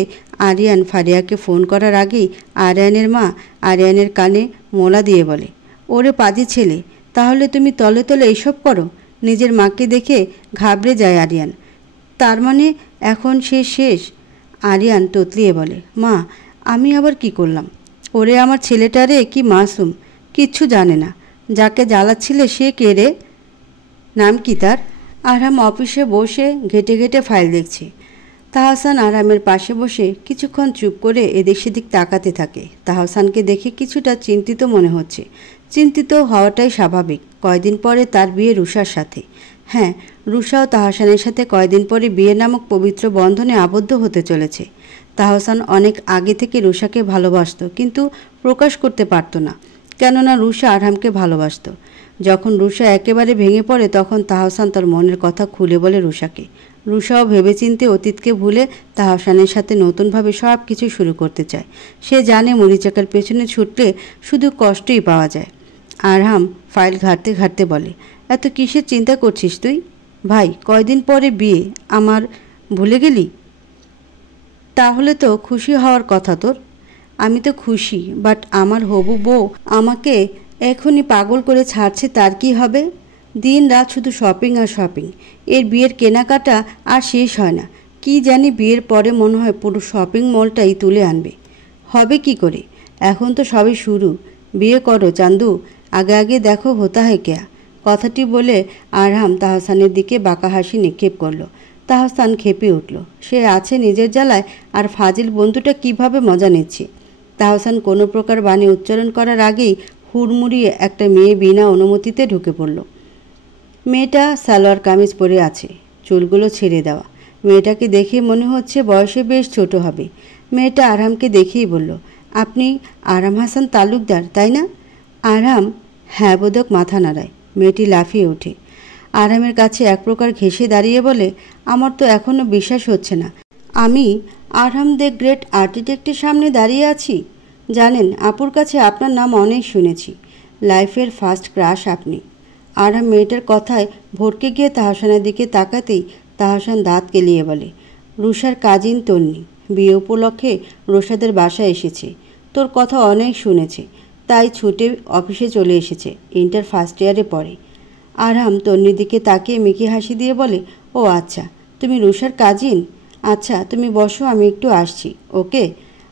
আরিয়ান ফারিয়াকে ফোন করার আগেই আরিয়ানের মা আরিয়ানের কানে মোলা দিয়ে বলে, ওরে পাজি ছেলে, তাহলে তুমি তলে তলে এইসব করো? নিজের মাকে দেখে ঘাবড়ে যায় আরিয়ান। তার মানে এখন সে শেষ? আরিয়ান তোতলিয়ে বলে, মা, আমি আবার কি করলাম? ওরে আমার ছেলেটারে কি মাসুম, কিচ্ছু জানে না। যাকে জ্বালাচ্ছিলে সে কে রে? নাম কি তার? আরহাম অফিসে বসে ঘেটে ঘেটে ফাইল দেখছে। তাহসান আরহামের পাশে বসে কিছুক্ষণ চুপ করে এদিক সেদিক তাকাতে থাকে। তাহসানকে দেখে কিছুটা চিন্তিত মনে হচ্ছে। চিন্তিত হওয়াটাই স্বাভাবিক, কয়দিন পরে তার বিয়ে রুষার সাথে। হ্যাঁ, রুষাও তাহসানের সাথে কয়দিন পরে বিয়ে নামক পবিত্র বন্ধনে আবদ্ধ হতে চলেছে। তাহসান অনেক আগে থেকে রুষাকে ভালোবাসত, কিন্তু প্রকাশ করতে পারত না, কেননা রুষা আরহামকে ভালোবাসত। যখন রুষা একেবারে ভেঙে পড়ে তখন তাহসান তার মনের কথা খুলে বলে রুষাকে। রুষাও ভেবেচিন্তে অতীতকে ভুলে তাহসানের সাথে নতুনভাবে সব কিছু শুরু করতে চায়। সে জানে মরিচাকার পেছনে ছুটলে শুধু কষ্টই পাওয়া যায়। আরহাম ফাইল ঘাঁটতে ঘাঁটতে বলে, এত কিসের চিন্তা করছিস তুই? ভাই, কয়দিন পরে বিয়ে, আমার ভুলে গেলি? তাহলে তো খুশি হওয়ার কথা তোর। আমি তো খুশি, বাট আমার হবু বউ আমাকে এখনই পাগল করে ছাড়ছে, তার কি হবে? দিন রাত শুধু শপিং আর শপিং। এর বিয়ের কেনাকাটা আর শেষ হয় না। কি জানি বিয়ের পরে মনে হয় পুরো শপিং মলটাই তুলে আনবে। হবে কি করে? এখন তো সবই শুরু। বিয়ে করো চান্দু, আগে আগে দেখো হোতা হয় কেয়া। কথাটি বলে আরহাম তাহসানের দিকে বাঁকা হাসি নিক্ষেপ করল। তাহসান খেপে উঠল। সে আছে নিজের জ্বালায়, আর ফাজিল বন্ধুটা কিভাবে মজা নিচ্ছে। তাহসান কোনো প্রকার বাণী উচ্চারণ করার আগেই হুড়মুড়িয়ে একটা মেয়ে বিনা অনুমতিতে ঢুকে পড়ল। মেয়েটা সালোয়ার কামিজ পরে আছে, চুলগুলো ছেড়ে দেওয়া। মেয়েটাকে দেখে মনে হচ্ছে বয়সে বেশ ছোট হবে। মেয়েটা আরহামকে দেখেই বলল, আপনি আরহাম হাসান তালুকদার, তাই না? আরহাম হ্যাঁ বোধক মাথা নাড়ায়। মেয়েটি লাফিয়ে ওঠে। আরহামের কাছে এক প্রকার ঘেঁষে দাঁড়িয়ে বলে, আমার তো এখনও বিশ্বাস হচ্ছে না আমি আরহাম দ্য গ্রেট আর্কিটেক্টের সামনে দাঁড়িয়ে আছি। জানেন, আপুর কাছে আপনার নাম অনেক শুনেছি। লাইফের ফার্স্ট ক্রাশ আপনি। আরহাম মেয়েটার কথায় ভড়কে গিয়ে তাহসানের দিকে তাকাতেই তাহসান দাঁত কেলিয়ে বলে, রুষার কাজিন তন্নি বিয়ে উপলক্ষে রোষাদের বাসায় এসেছে। তোর কথা অনেক শুনেছে, তাই ছুটে অফিসে চলে এসেছে। ইন্টার ফার্স্ট ইয়ারে পড়ে। আরহাম তন্নির দিকে তাকিয়ে মিকি হাসি দিয়ে বলে, ও আচ্ছা, তুমি রুষার কাজিন? আচ্ছা, তুমি বসো, আমি একটু আসছি, ওকে?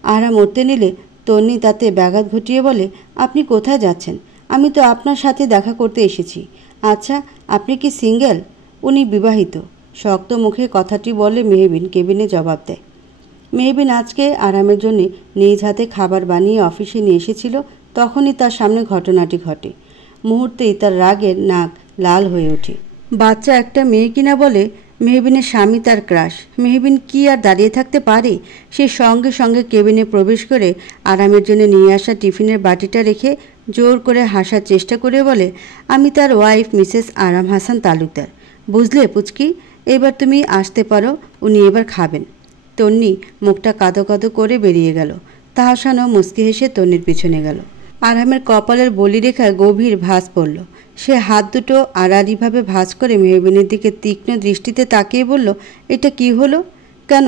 আরহাম উঠতে নিলে তন্নি তাতে ব্যাঘাত ঘটিয়ে বলে, আপনি কোথায় যাচ্ছেন? আমি তো আপনার সাথে দেখা করতে এসেছি। আচ্ছা, আপনি কি সিঙ্গেল? উনি বিবাহিত। শক্ত মুখে কথাটি বলে মেহবিন কেবিনে জবাব দেয়। মেহবিন আজকে আরহামের জন্য নিজ হাতে খাবার বানিয়ে অফিসে নিয়ে এসেছিল। তখনই তার সামনে ঘটনাটি ঘটে। মুহূর্তেই তার রাগের নাক লাল হয়ে ওঠে। বাচ্চা একটা মেয়ে কিনা বলে মেহবিনের স্বামী তার ক্রাশ। মেহবিন কি আর দাঁড়িয়ে থাকতে পারে? সে সঙ্গে সঙ্গে কেবিনে প্রবেশ করে আরামের জন্য নিয়ে আসা টিফিনের বাটিটা রেখে জোর করে হাসার চেষ্টা করে বলে, আমি তার ওয়াইফ মিসেস আরাম হাসান তালুকদার। বুঝলে পুচকি, এবার তুমি আসতে পারো, উনি এবার খাবেন। তন্নি মুখটা কাঁদো কাঁদো করে বেরিয়ে গেল। তাহসানও মুচকি হেসে তন্নির পিছনে গেল। আরামের কপালের বলিরেখায় গভীর ভাঁজ পড়ল। সে হাত দুটো আড়াআড়িভাবে ভাঁজ করে মেহবিনের দিকে তীক্ষ্ণ দৃষ্টিতে তাকিয়ে বলল, এটা কি হলো? কেন,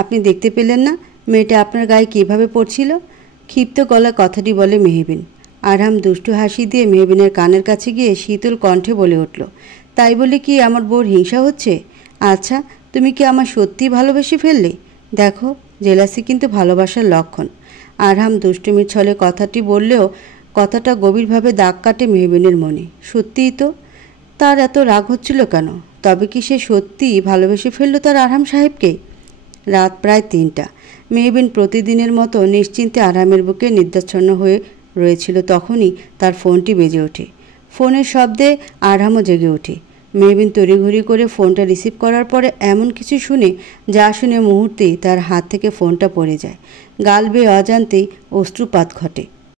আপনি দেখতে পেলেন না মেয়েটা আপনার গায়ে কীভাবে পড়ছিল? ক্ষিপ্ত গলা কথাটি বলে মেহবিন। আরাম দুষ্টু হাসি দিয়ে মেহবিনের কানের কাছে গিয়ে শীতল কণ্ঠে বলে উঠল, তাই বলে কি আমার বউর হিংসা হচ্ছে? আচ্ছা, তুমি কি আমার সত্যিই ভালোবেসে ফেললে? দেখো, জেলাসি কিন্তু ভালোবাসার লক্ষণ। আরহাম দুষ্টুমির ছলে কথাটি বললেও কথাটা গভীরভাবে দাগ কাটে মেহবিনের মনে। সত্যিই তো, তার এত রাগ হচ্ছিল কেন? তবে কি সে সত্যিই ভালোবেসে ফেলল তার আরহাম সাহেবকে? রাত প্রায় ৩টা। মেহবিন প্রতিদিনের মতো নিশ্চিন্তে আরহামের বুকে নিদ্রাচ্ছন্ন হয়ে রয়েছিল। তখনই তার ফোনটি বেজে ওঠে। ফোনের শব্দে আরহামও জেগে ওঠে। মেহবিন তড়িঘড়ি করে ফোনটা রিসিভ করার পরে এমন কিছু শুনে যা শুনে মুহূর্তেই তার হাত থেকে ফোনটা পড়ে যায়। গাল বেয়ে অজান্তেই অশ্রুপাত ঘটে।